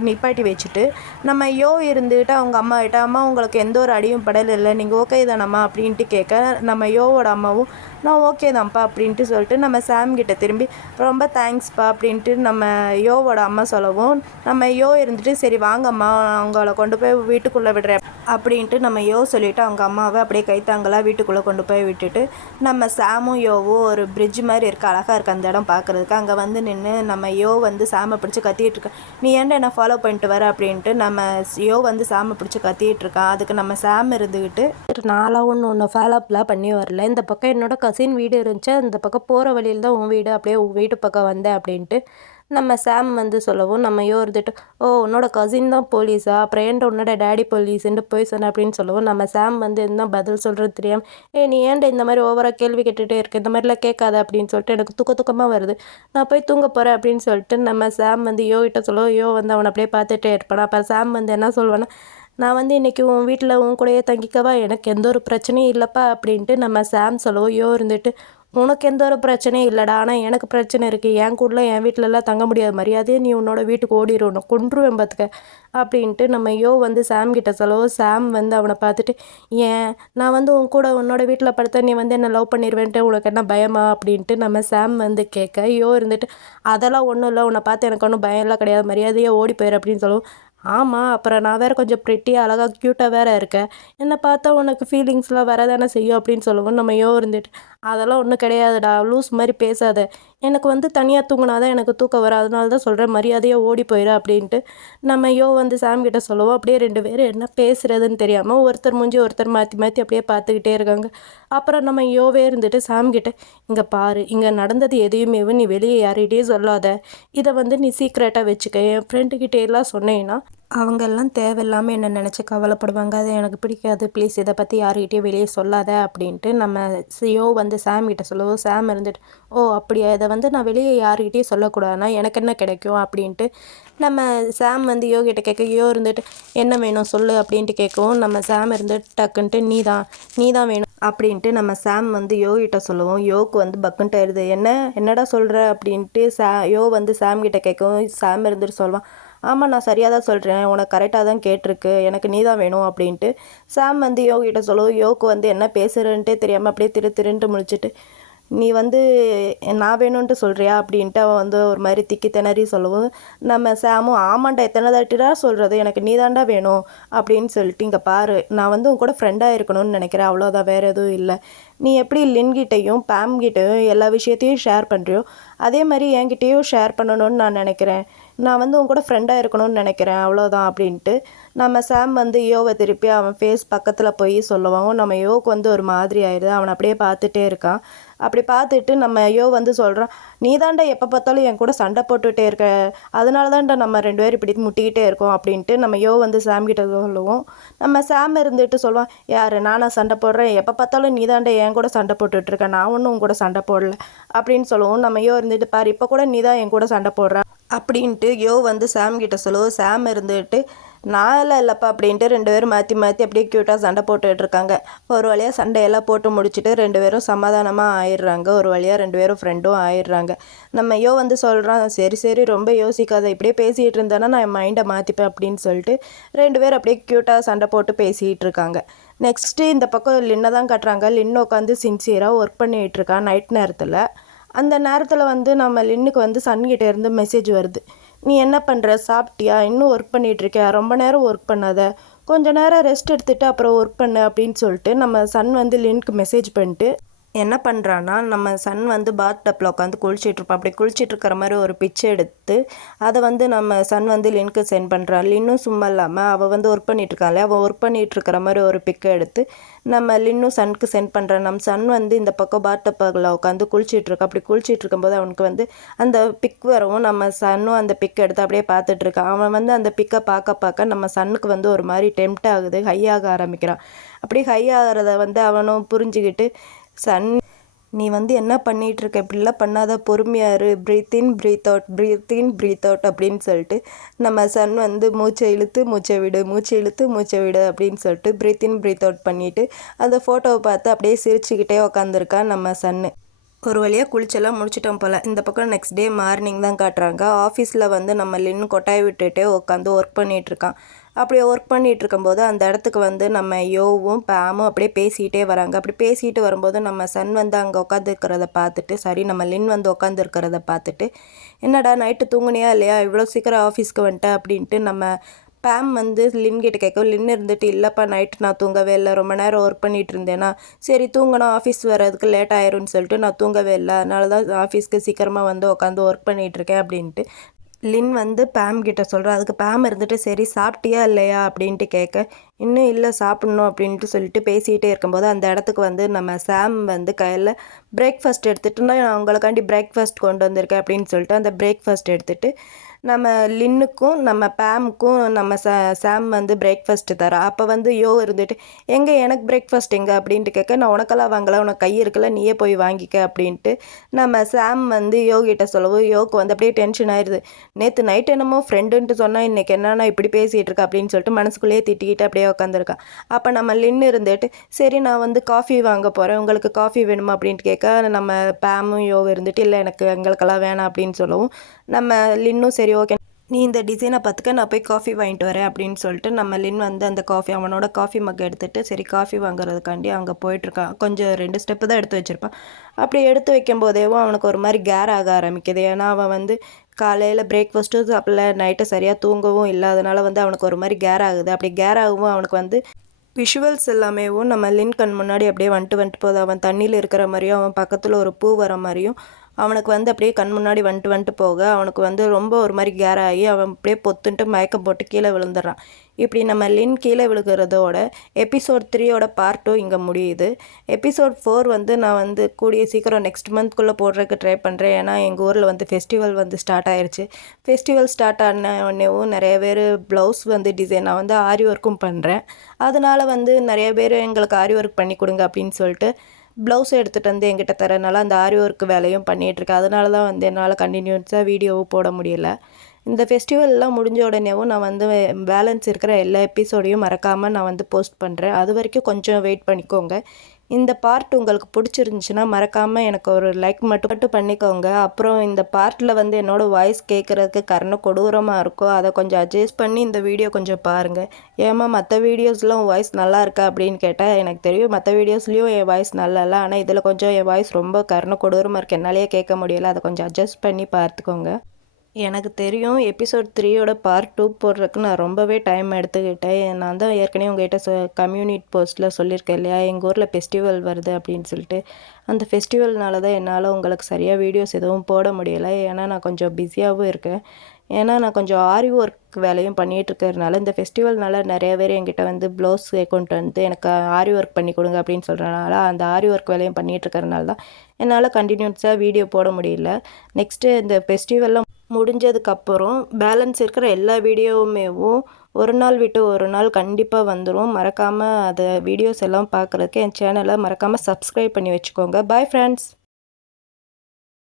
நிப்பாட்டி வச்சுட்டு நம்ம இருந்துக்கிட்டு அவங்க அம்மா கிட்ட அம்மா உங்களுக்கு எந்த ஒரு அடியும் படல் இல்லை நீங்கள் ஓகே தானம்மா அப்படின்ட்டு கேட்க நம்ம யோவோட அம்மாவும் நான் ஓகே தான்ப்பா அப்படின்ட்டு சொல்லிட்டு நம்ம சாம் கிட்ட திரும்பி ரொம்ப தேங்க்ஸ்ப்பா அப்படின்ட்டு நம்ம யோவோட அம்மா சொல்லவும் நம்ம இருந்துட்டு சரி வாங்கம்மா அவங்கள கொண்டு போய் வீட்டுக்குள்ளே விடுறேன் அப்படின்ட்டு நம்ம சொல்லிவிட்டு அவங்க அம்மாவை அப்படியே கைத்தாங்களாக வீட்டுக்குள்ளே கொண்டு போய் விட்டுட்டு நம்ம சாமும் யோவும் ஒரு பிரிட்ஜ் மாதிரி இருக்குது அழகாக இருக்குது அந்த இடம் பார்க்குறதுக்கு அங்கே வந்து நின்று நம்ம வந்து சாமை பிடிச்சி கத்திகிட்டு இருக்கேன் நீ ஏன்டா என்ன ஃபாலோ பண்ணிட்டு வர அப்படின்ட்டு நம்ம வந்து சாமை பிடிச்சி கத்திகிட்டு இருக்கான். அதுக்கு நம்ம சாம் இருந்துக்கிட்டு நாளாக ஒன்று ஃபாலோப்லாம் பண்ணி வரல இந்த பக்கம் என்னோட கசின் வீடு இருந்துச்சு அந்த பக்கம் போகிற வழியில் தான் உன் வீடு அப்படியே உன் வீட்டு பக்கம் வந்தேன் அப்படின்ட்டு நம்ம சாம் வந்து சொல்லவும் நம்ம இருந்துட்டு உன்னோட கசின் தான் போலீஸா அப்புறம் ஏன்டா உன்னோட டேடி போலீஸுன்ட்டு போய் சொன்னேன் அப்படின்னு சொல்லவும் நம்ம சாம் வந்து என்ன பதில் சொல்கிறது தெரியாமல் நீ ஏன்டா இந்த மாதிரி ஓவராக கேள்வி கேட்டுகிட்டே இருக்க இந்த மாதிரிலாம் கேட்காத அப்படின்னு சொல்லிட்டு எனக்கு தூக்கமாக வருது நான் போய் தூங்க போகிறேன் அப்படின்னு சொல்லிட்டு நம்ம சாம் வந்து கிட்ட சொல்லுவோம் வந்து அவனை அப்படியே பார்த்துட்டே இருப்பான். அப்போ சாம் வந்து என்ன சொல்லுவான்னா நான் வந்து இன்றைக்கி உன் வீட்டில் உன் கூடயே தங்கிக்கவா எனக்கு எந்த ஒரு பிரச்சனையும் இல்லைப்பா அப்படின்ட்டு நம்ம சாம் சொல்லுவோம். இருந்துட்டு உனக்கு எந்த ஒரு பிரச்சனையும் இல்லைடா ஆனால் எனக்கு பிரச்சனை இருக்குது என் கூட என் வீட்டிலலாம் தங்க முடியாத மரியாதையே நீ உன்னோட வீட்டுக்கு ஓடிடும் உன்னை கொன்றுவேன் பார்த்துக்க அப்படின்ட்டு நம்ம வந்து சாம் கிட்ட சொல்லவும் சாம் வந்து அவனை பார்த்துட்டு ஏன் நான் வந்து உன் கூட உன்னோட வீட்டில் படுத்த நீ வந்து என்ன லவ் பண்ணிடுவேன்ட்டு உனக்கு என்ன பயமா அப்படின்ட்டு நம்ம சாம் வந்து கேட்க இருந்துட்டு அதெல்லாம் ஒன்றும் இல்லை உன்னை பார்த்து எனக்கு ஒன்றும் பயம்லாம் கிடையாது மரியாதையே ஓடி போயிரு அப்படின்னு சொல்லவும் ஆமாம் அப்புறம் நான் வேறு கொஞ்சம் ப்ரிட்டியாக அழகாக க்யூட்டாக வேறு இருக்கேன் என்னை பார்த்தா உனக்கு ஃபீலிங்ஸ்லாம் வர தானே செய்யும் அப்படின்னு சொல்லுவோம். நம்ம இருந்துட்டு அதெல்லாம் ஒன்றும் கிடையாதுடா லூஸ் மாதிரி பேசாத எனக்கு வந்து தனியாக தூங்கினா தான் எனக்கு தூக்கம் வரும் அதனால தான் சொல்கிறேன் மரியாதையாக ஓடி போயிடு அப்படின்ட்டு நம்ம வந்து சாம் கிட்ட சொல்லுவோம். அப்படியே 2 பேர் என்ன பேசுகிறதுன்னு தெரியாமல் ஒருத்தர் மூஞ்சி ஒருத்தர் மாற்றி மாற்றி அப்படியே பார்த்துக்கிட்டே இருக்காங்க. அப்புறம் நம்ம இருந்துட்டு சாம் கிட்ட இங்கே பாரு இங்கே நடந்தது எதையுமே நீ வெளியே யார்கிட்டையும் சொல்லாத இதை வந்து நீ சீக்ரெட்டாக வச்சுக்க என் ஃப்ரெண்டுக்கிட்டே எல்லாம் சொன்னேன்னா அவங்கெல்லாம் தேவையில்லாமல் என்ன நினச்சி கவலைப்படுவாங்க. அது எனக்கு பிடிக்காது. ப்ளீஸ் இதை பற்றி யாருக்கிட்டேயும் வெளியே சொல்லாத அப்படின்ட்டு நம்ம சியோ வந்து சாம் கிட்ட சொல்லவும், சாம் இருந்துட்டு ஓ அப்படியா, இதை வந்து நான் வெளியே யாருக்கிட்டேயும் சொல்லக்கூடாதுன்னா எனக்கு என்ன கிடைக்கும் அப்படின்ட்டு நம்ம சாம் வந்து யோ கிட்ட கேட்க, யோ இருந்துட்டு என்ன வேணும் சொல்லு அப்படின்ட்டு கேட்கவும், நம்ம சாம் இருந்துட்டு டக்குன்ட்டு நீ தான் வேணும் அப்படின்ட்டு நம்ம சாம் வந்து யோ கிட்ட சொல்லுவோம். யோக்கு வந்து பக்குன்ட்டு ஆயிடுது. என்னடா சொல்கிற அப்படின்ட்டு யோ வந்து சாம் கிட்ட கேட்கவும், சாம் இருந்துட்டு சொல்லுவான், ஆமாம் நான் சரியாக தான் சொல்கிறேன், உனக்கு கரெக்டாக தான் கேட்டிருக்கு, எனக்கு நீ தான் வேணும் அப்படின்ட்டு சாம் வந்து யோ கிட்ட சொல்லுவோம். யோக்கு வந்து என்ன பேசுகிறேன்ட்டே தெரியாமல் அப்படியே திருன்ட்டு முழிச்சிட்டு, நீ வந்து நான் வேணும்ன்ட்டு சொல்கிறியா அப்படின்ட்டு அவன் வந்து ஒரு மாதிரி திக்கி திணறி சொல்லவும், நம்ம சாமும் ஆமாண்டா எத்தனை தாட்டிடா சொல்கிறது, எனக்கு நீ தாண்டா வேணும் அப்படின்னு சொல்லிட்டு, இங்கே பாரு நான் வந்து உன் கூட ஃப்ரெண்டாக இருக்கணும்னு நினைக்கிறேன், அவ்வளோதான், வேறு எதுவும் இல்லை. நீ எப்படி லின்கிட்டையும் பேம்கிட்டையும் எல்லா விஷயத்தையும் ஷேர் பண்ணுறியோ அதே மாதிரி என்கிட்டேயும் ஷேர் பண்ணணும்னு நான் நினைக்கிறேன். நான் வந்து உன் கூட ஃப்ரெண்டாக இருக்கணும்னு நினைக்கிறேன், அவ்வளோதான் அப்படின்ட்டு நம்ம சாம் வந்து யோவை திருப்பி அவன் ஃபேஸ் பக்கத்தில் போய் சொல்லுவாங்க. நம்ம யோவுக்கு வந்து ஒரு மாதிரி ஆயிடுது. அவனை அப்படியே பார்த்துட்டே இருக்கான். அப்படி பார்த்துட்டு நம்ம யோ வந்து சொல்கிறான், நீ தாண்டா எப்போ பார்த்தாலும் என் கூட சண்டை போட்டுகிட்டே இருக்க, அதனால தான்டா நம்ம 2 பேரும் இப்படி முட்டிக்கிட்டே இருக்கோம் அப்படின்ட்டு நம்ம யோ வந்து சாம் கிட்ட சொல்லுவோம். நம்ம சாம் இருந்துட்டு சொல்லுவான், யார் நானா சண்டை போடுறேன், எப்போ பார்த்தாலும் நீ தாண்டா என் கூட சண்டை போட்டுட்ருக்க, நான் ஒன்றும் உன் கூட சண்டை போடல அப்படின்னு சொல்லுவோம். நம்ம யோ இருந்துட்டு பாரு இப்போ கூட நீ தான் என் கூட சண்டை போடுற அப்படின்ட்டு யோ வந்து சாம் கிட்ட சொல்லுவோம். சாம் இருந்துட்டு நான் இல்லைப்பா அப்படின்ட்டு 2 பேரும் மாற்றி அப்படியே க்யூட்டாக சண்டை போட்டுட்டு இருக்காங்க. ஒரு வழியாக சண்டையெல்லாம் போட்டு முடிச்சுட்டு 2 பேரும் சமாதானமாக ஆயிடுறாங்க. ஒரு வழியாக 2 பேரும் ஃப்ரெண்டும் ஆயிடுறாங்க. நம்ம யோ வந்து சொல்கிறான், சரி ரொம்ப யோசிக்காத, இப்படியே பேசிகிட்டு இருந்தேன்னா நான் என் மைண்டை மாற்றிப்பேன் அப்படின்னு சொல்லிட்டு 2 பேரும் அப்படியே க்யூட்டாக சண்டை போட்டு பேசிகிட்டு இருக்காங்க. நெக்ஸ்ட்டு இந்த பக்கம் லின்னை தான் காட்டுறாங்க. லின்னு உட்காந்து சின்சியராக ஒர்க் பண்ணிகிட்டு இருக்கான் நைட் நேரத்தில். அந்த நேரத்தில் வந்து நம்ம லின்னுக்கு வந்து சன்கிட்ட இருந்து மெசேஜ் வருது, நீ என்ன பண்ணுற, சாப்பிட்டியா, இன்னும் ஒர்க் பண்ணிகிட்ருக்கியா, ரொம்ப நேரம் ஒர்க் பண்ணாத, கொஞ்சம் நேரம் ரெஸ்ட் எடுத்துகிட்டு அப்புறம் ஒர்க் பண்ணு அப்படின்னு சொல்லிட்டு நம்ம சன் வந்து லின்னுக்கு மெசேஜ் பண்ணிட்டு என்ன பண்ணுறான்னா, நம்ம சன் வந்து பாத் டப்பில் உட்காந்து குளிச்சிட்ருப்பான். அப்படி குளிச்சிட்ருக்கிற மாதிரி ஒரு பிச்சை எடுத்து அதை வந்து நம்ம சன் வந்து லின்னுக்கு சென்ட் பண்ணுறான். லின்னும் சும்மா இல்லாமல் அவள் வந்து ஒர்க் பண்ணிகிட்ருக்காள், அவள் ஒர்க் பண்ணிகிட்ருக்கிற மாதிரி ஒரு பிக்கை எடுத்து நம்ம லின்னும் சனுக்கு சென்ட் பண்ணுறான். நம்ம சன் வந்து இந்த பக்கம் பாத் டப்பில் உட்காந்து குளிச்சிட்ருக்கான். அப்படி குளிச்சிட்ருக்கும்போது அவனுக்கு வந்து அந்த பிக் வரவும் நம்ம சன்னும் அந்த பிக் எடுத்து அப்படியே பார்த்துட்ருக்கான். அவன் வந்து அந்த பிக்கை பார்க்க நம்ம சன்னுக்கு வந்து ஒரு மாதிரி டெம்ட் ஆகுது, ஹை ஆக ஆரம்பிக்கிறான். அப்படி ஹை ஆகிறத வந்து அவனும் புரிஞ்சுக்கிட்டு, சன் நீ வந்து என்ன பண்ணிகிட்ருக்க, இப்படிலாம் பண்ணாத, பொறுமையாரு, breath in breathe out, breath in breathe out அப்படின்னு சொல்லிட்டு நம்ம சன் வந்து மூச்சை இழுத்து மூச்சை விடு, மூச்சை இழுத்து மூச்சை விடு அப்படின்னு சொல்லிட்டு ப்ரீத் இன் ப்ரீத் அவுட் பண்ணிவிட்டு அந்த ஃபோட்டோவை பார்த்து அப்படியே சிரிச்சுக்கிட்டே உக்காந்துருக்கான் நம்ம சன்னு. ஒரு வழியாக குளிச்செல்லாம் முடிச்சிட்டோம் போல். இந்த பக்கம் நெக்ஸ்ட் டே மார்னிங் தான் காட்டுறாங்க. ஆஃபீஸில் வந்து நம்ம லின்னு கொட்டாய் விட்டுட்டே உட்காந்து ஒர்க் பண்ணிகிட்ருக்கான். அப்படி ஒர்க் பண்ணிகிட்டு இருக்கும்போது அந்த இடத்துக்கு வந்து நம்ம யோவும் பேமும் அப்படியே பேசிகிட்டே வராங்க. அப்படி பேசிகிட்டு வரும்போது நம்ம சன் வந்து அங்கே உட்காந்துருக்கிறத பார்த்துட்டு, நம்ம லின் வந்து உட்காந்துருக்கிறத பார்த்துட்டு, என்னடா நைட்டு தூங்குனியா இல்லையா, இவ்வளோ சீக்கிரம் ஆஃபீஸ்க்கு வந்துட்ட அப்படின்ட்டு நம்ம பேம் வந்து லின் கிட்ட கேட்கும். லின் இருந்துட்டு, இல்லைப்பா நைட்டு நான் தூங்கவே இல்லை, ரொம்ப நேரம் ஒர்க் பண்ணிகிட்டு இருந்தேன்னா, சரி தூங்கணும், ஆஃபீஸ் வர்றதுக்கு லேட் ஆயிரும்னு சொல்லிட்டு நான் தூங்கவே இல்லை, அதனால தான் ஆஃபீஸ்க்கு சீக்கிரமாக வந்து உட்காந்து ஒர்க் பண்ணிகிட்ருக்கேன் அப்படின்ட்டு லின் வந்து பேம் கிட்ட சொல்கிறா. அதுக்கு பேம் இருந்துட்டு, சரி சாப்பிட்டியா இல்லையா அப்படின்ட்டு கேட்க, இன்னும் இல்லை சாப்பிட்ணும் அப்படின்ட்டு சொல்லிட்டு பேசிகிட்டே இருக்கும்போது அந்த இடத்துக்கு வந்து நம்ம சாம் வந்து கையில் பிரேக்ஃபாஸ்ட் எடுத்துகிட்டு, நான் உங்களுக்காண்டி பிரேக்ஃபாஸ்ட் கொண்டு வந்திருக்கேன் அப்படின்னு சொல்லிட்டு அந்த பிரேக்ஃபாஸ்ட் எடுத்துகிட்டு நம்ம லின்னுக்கும் நம்ம பேமுக்கும் நம்ம சாம் வந்து பிரேக்ஃபாஸ்ட்டு தரா. அப்போ வந்து யோ இருந்துட்டு, எங்கே எனக்கு பிரேக்ஃபாஸ்ட் எங்கே அப்படின்ட்டு கேட்க, நான் உனக்கெல்லாம் வாங்கலை, உனக்கு கை இருக்குல்ல, நீயே போய் வாங்கிக்க அப்படின்ட்டு நம்ம சாம் வந்து யோ கிட்ட சொல்லவும் யோக்கு வந்து அப்படியே டென்ஷன் ஆயிடுது. நேற்று நைட் என்னமோ ஃப்ரெண்டுன்ட்டு சொன்னால் இன்றைக்கி என்னன்னா இப்படி பேசிகிட்டு இருக்கா அப்படின்னு சொல்லிட்டு மனசுக்குள்ளேயே திட்டிக்கிட்டு அப்படியே உட்காந்துருக்கான். அப்போ நம்ம லின்னு இருந்துட்டு, சரி நான் வந்து காஃபி வாங்க போகிறேன், உங்களுக்கு காஃபி வேணுமா அப்படின்ட்டு கேட்க, நம்ம பேமும் யோ இருந்துட்டு, இல்லை எங்களுக்கெல்லாம் வேணாம் அப்படின்னு சொல்லவும் நம்ம லின்னும் சரி ஓகே நீ இந்த டிசைனை பார்த்துக்க, நான் போய் காஃபி வாங்கிட்டு வரேன் அப்படின்னு சொல்லிட்டு நம்ம லின் வந்து அந்த அவனோட காஃபி மக் எடுத்துகிட்டு சரி காஃபி வாங்குறதுக்காண்டி அங்கே போயிட்டுருக்கான். கொஞ்சம் 2 ஸ்டெப்பு தான் எடுத்து வச்சுருப்பான். அப்படி எடுத்து வைக்கும் போதேவும் அவனுக்கு ஒரு மாதிரி கேர் ஆக ஆரம்பிக்குது. ஏன்னா அவன் வந்து காலையில் பிரேக்ஃபாஸ்ட்டும் சாப்பிடல, நைட்டு சரியாக தூங்கவும் இல்லை, அதனால் வந்து அவனுக்கு ஒரு மாதிரி கேர் ஆகுது. அப்படி கேர் ஆகவும் அவனுக்கு வந்து விஷுவல்ஸ் எல்லாமேவும் நம்ம லின் கண் முன்னாடி அப்படியே வந்துட்டு போகுது. அவன் தண்ணியில் இருக்கிற மாதிரியும், அவன் பக்கத்தில் ஒரு பூ வர மாதிரியும், அவனுக்கு வந்து அப்படியே கண் முன்னாடி வந்துட்டு போக அவனுக்கு வந்து ரொம்ப ஒரு மாதிரி கேர் ஆகி அவன் அப்படியே பொத்துன்ட்டு மயக்கம் போட்டு கீழே விழுந்துடுறான். இப்படி நம்ம லின் கீழே விழுகிறதோட எபிசோட் 3யோட பார்ட் 2 இங்கே முடியுது. எபிசோட் 4 வந்து நான் வந்து கூடிய சீக்கிரம் நெக்ஸ்ட் மந்த்குள்ளே போடுறதுக்கு ட்ரை பண்ணுறேன். ஏன்னா எங்கள் ஊரில் வந்து ஃபெஸ்டிவல் வந்து ஸ்டார்ட் ஆயிடுச்சு. ஃபெஸ்டிவல் ஸ்டார்ட் ஆன உடனேவும் நிறைய பேர் ப்ளவுஸ் வந்து டிசைன் நான் வந்து ஆரி ஒர்க்கும் பண்ணுறேன். அதனால் வந்து நிறைய பேர் எங்களுக்கு ஆரி ஒர்க் பண்ணி கொடுங்க அப்படின்னு சொல்லிட்டு ப்ளவுஸ் எடுத்துகிட்டு வந்து என்கிட்ட தரனால அந்த ஆரி ஒர்க் வேலையும் பண்ணிகிட்ருக்கேன். அதனால தான் வந்து என்னால் கண்டினியூஸாக வீடியோவும் போட முடியல. இந்த ஃபெஸ்டிவல்லாம் முடிஞ்ச உடனேவும் நான் வந்து பேலன்ஸ் இருக்கிற எல்லா எபிசோடையும் மறக்காமல் நான் வந்து போஸ்ட் பண்ணுறேன். அது வரைக்கும் கொஞ்சம் வெயிட் பண்ணிக்கோங்க. இந்த பார்ட் உங்களுக்கு பிடிச்சிருந்துச்சுன்னா மறக்காமல் எனக்கு ஒரு லைக் மட்டும் பண்ணிக்கோங்க. அப்புறம் இந்த பார்ட்டில் வந்து என்னோடய வாய்ஸ் கேட்குறதுக்கு கொடூரமாக இருக்கும். அதை கொஞ்சம் அட்ஜஸ்ட் பண்ணி இந்த வீடியோ கொஞ்சம் பாருங்கள். ஏமா மற்ற வீடியோஸ்லாம் வாய்ஸ் நல்லா இருக்கா அப்படின்னு கேட்டால் எனக்கு தெரியும் மற்ற வீடியோஸ்லேயும் என் வாய்ஸ் நல்லா இல்லை. ஆனால் இதில் கொஞ்சம் என் வாய்ஸ் ரொம்ப கொடூரமாக இருக்குது. என்னாலேயே கேட்க முடியல. அதை கொஞ்சம் அட்ஜஸ்ட் பண்ணி பார்த்துக்கோங்க. எனக்கு தெரியும் எபிசோட் 3யோட பார்ட் 2 போடுறதுக்கு நான் ரொம்பவே டைம் எடுத்துக்கிட்டேன். நான் தான் ஏற்கனவே உங்கள்கிட்ட கம்யூனிட்டி போஸ்ட்டில் சொல்லியிருக்கேன் இல்லையா, எங்கள் ஊரில் ஃபெஸ்டிவல் வருது அப்படின்னு சொல்லிட்டு. அந்த ஃபெஸ்டிவல்னால தான் என்னால் உங்களுக்கு சரியாக வீடியோஸ் எதுவும் போட முடியலை. ஏன்னா நான் கொஞ்சம் பிஸியாகவும் இருக்கேன். ஏன்னா நான் கொஞ்சம் ஆரி ஒர்க் வேலையும் பண்ணிகிட்ருக்கறனால இந்த ஃபெஸ்டிவல்னால நிறைய பேர் என்கிட்ட வந்து ப்ளவுஸ் கொண்டு வந்து எனக்கு ஆரி ஒர்க் பண்ணி கொடுங்க அப்படின்னு சொல்கிறனால அந்த ஆரி ஒர்க் வேலையும் பண்ணிகிட்ருக்கறனால தான் என்னால் கண்டினியூஸாக வீடியோ போட முடியல. நெக்ஸ்ட்டு இந்த ஃபெஸ்டிவல்லாம் முடிஞ்சதுக்கப்புறம் பேலன்ஸ் இருக்கிற எல்லா வீடியோவுமேவும் ஒரு நாள் விட்டு ஒரு நாள் கண்டிப்பாக வந்துடும். மறக்காமல் அதை வீடியோஸ் எல்லாம் பார்க்குறதுக்கு என் சேனலை மறக்காமல் சப்ஸ்கிரைப் பண்ணி வச்சுக்கோங்க. Bye friends.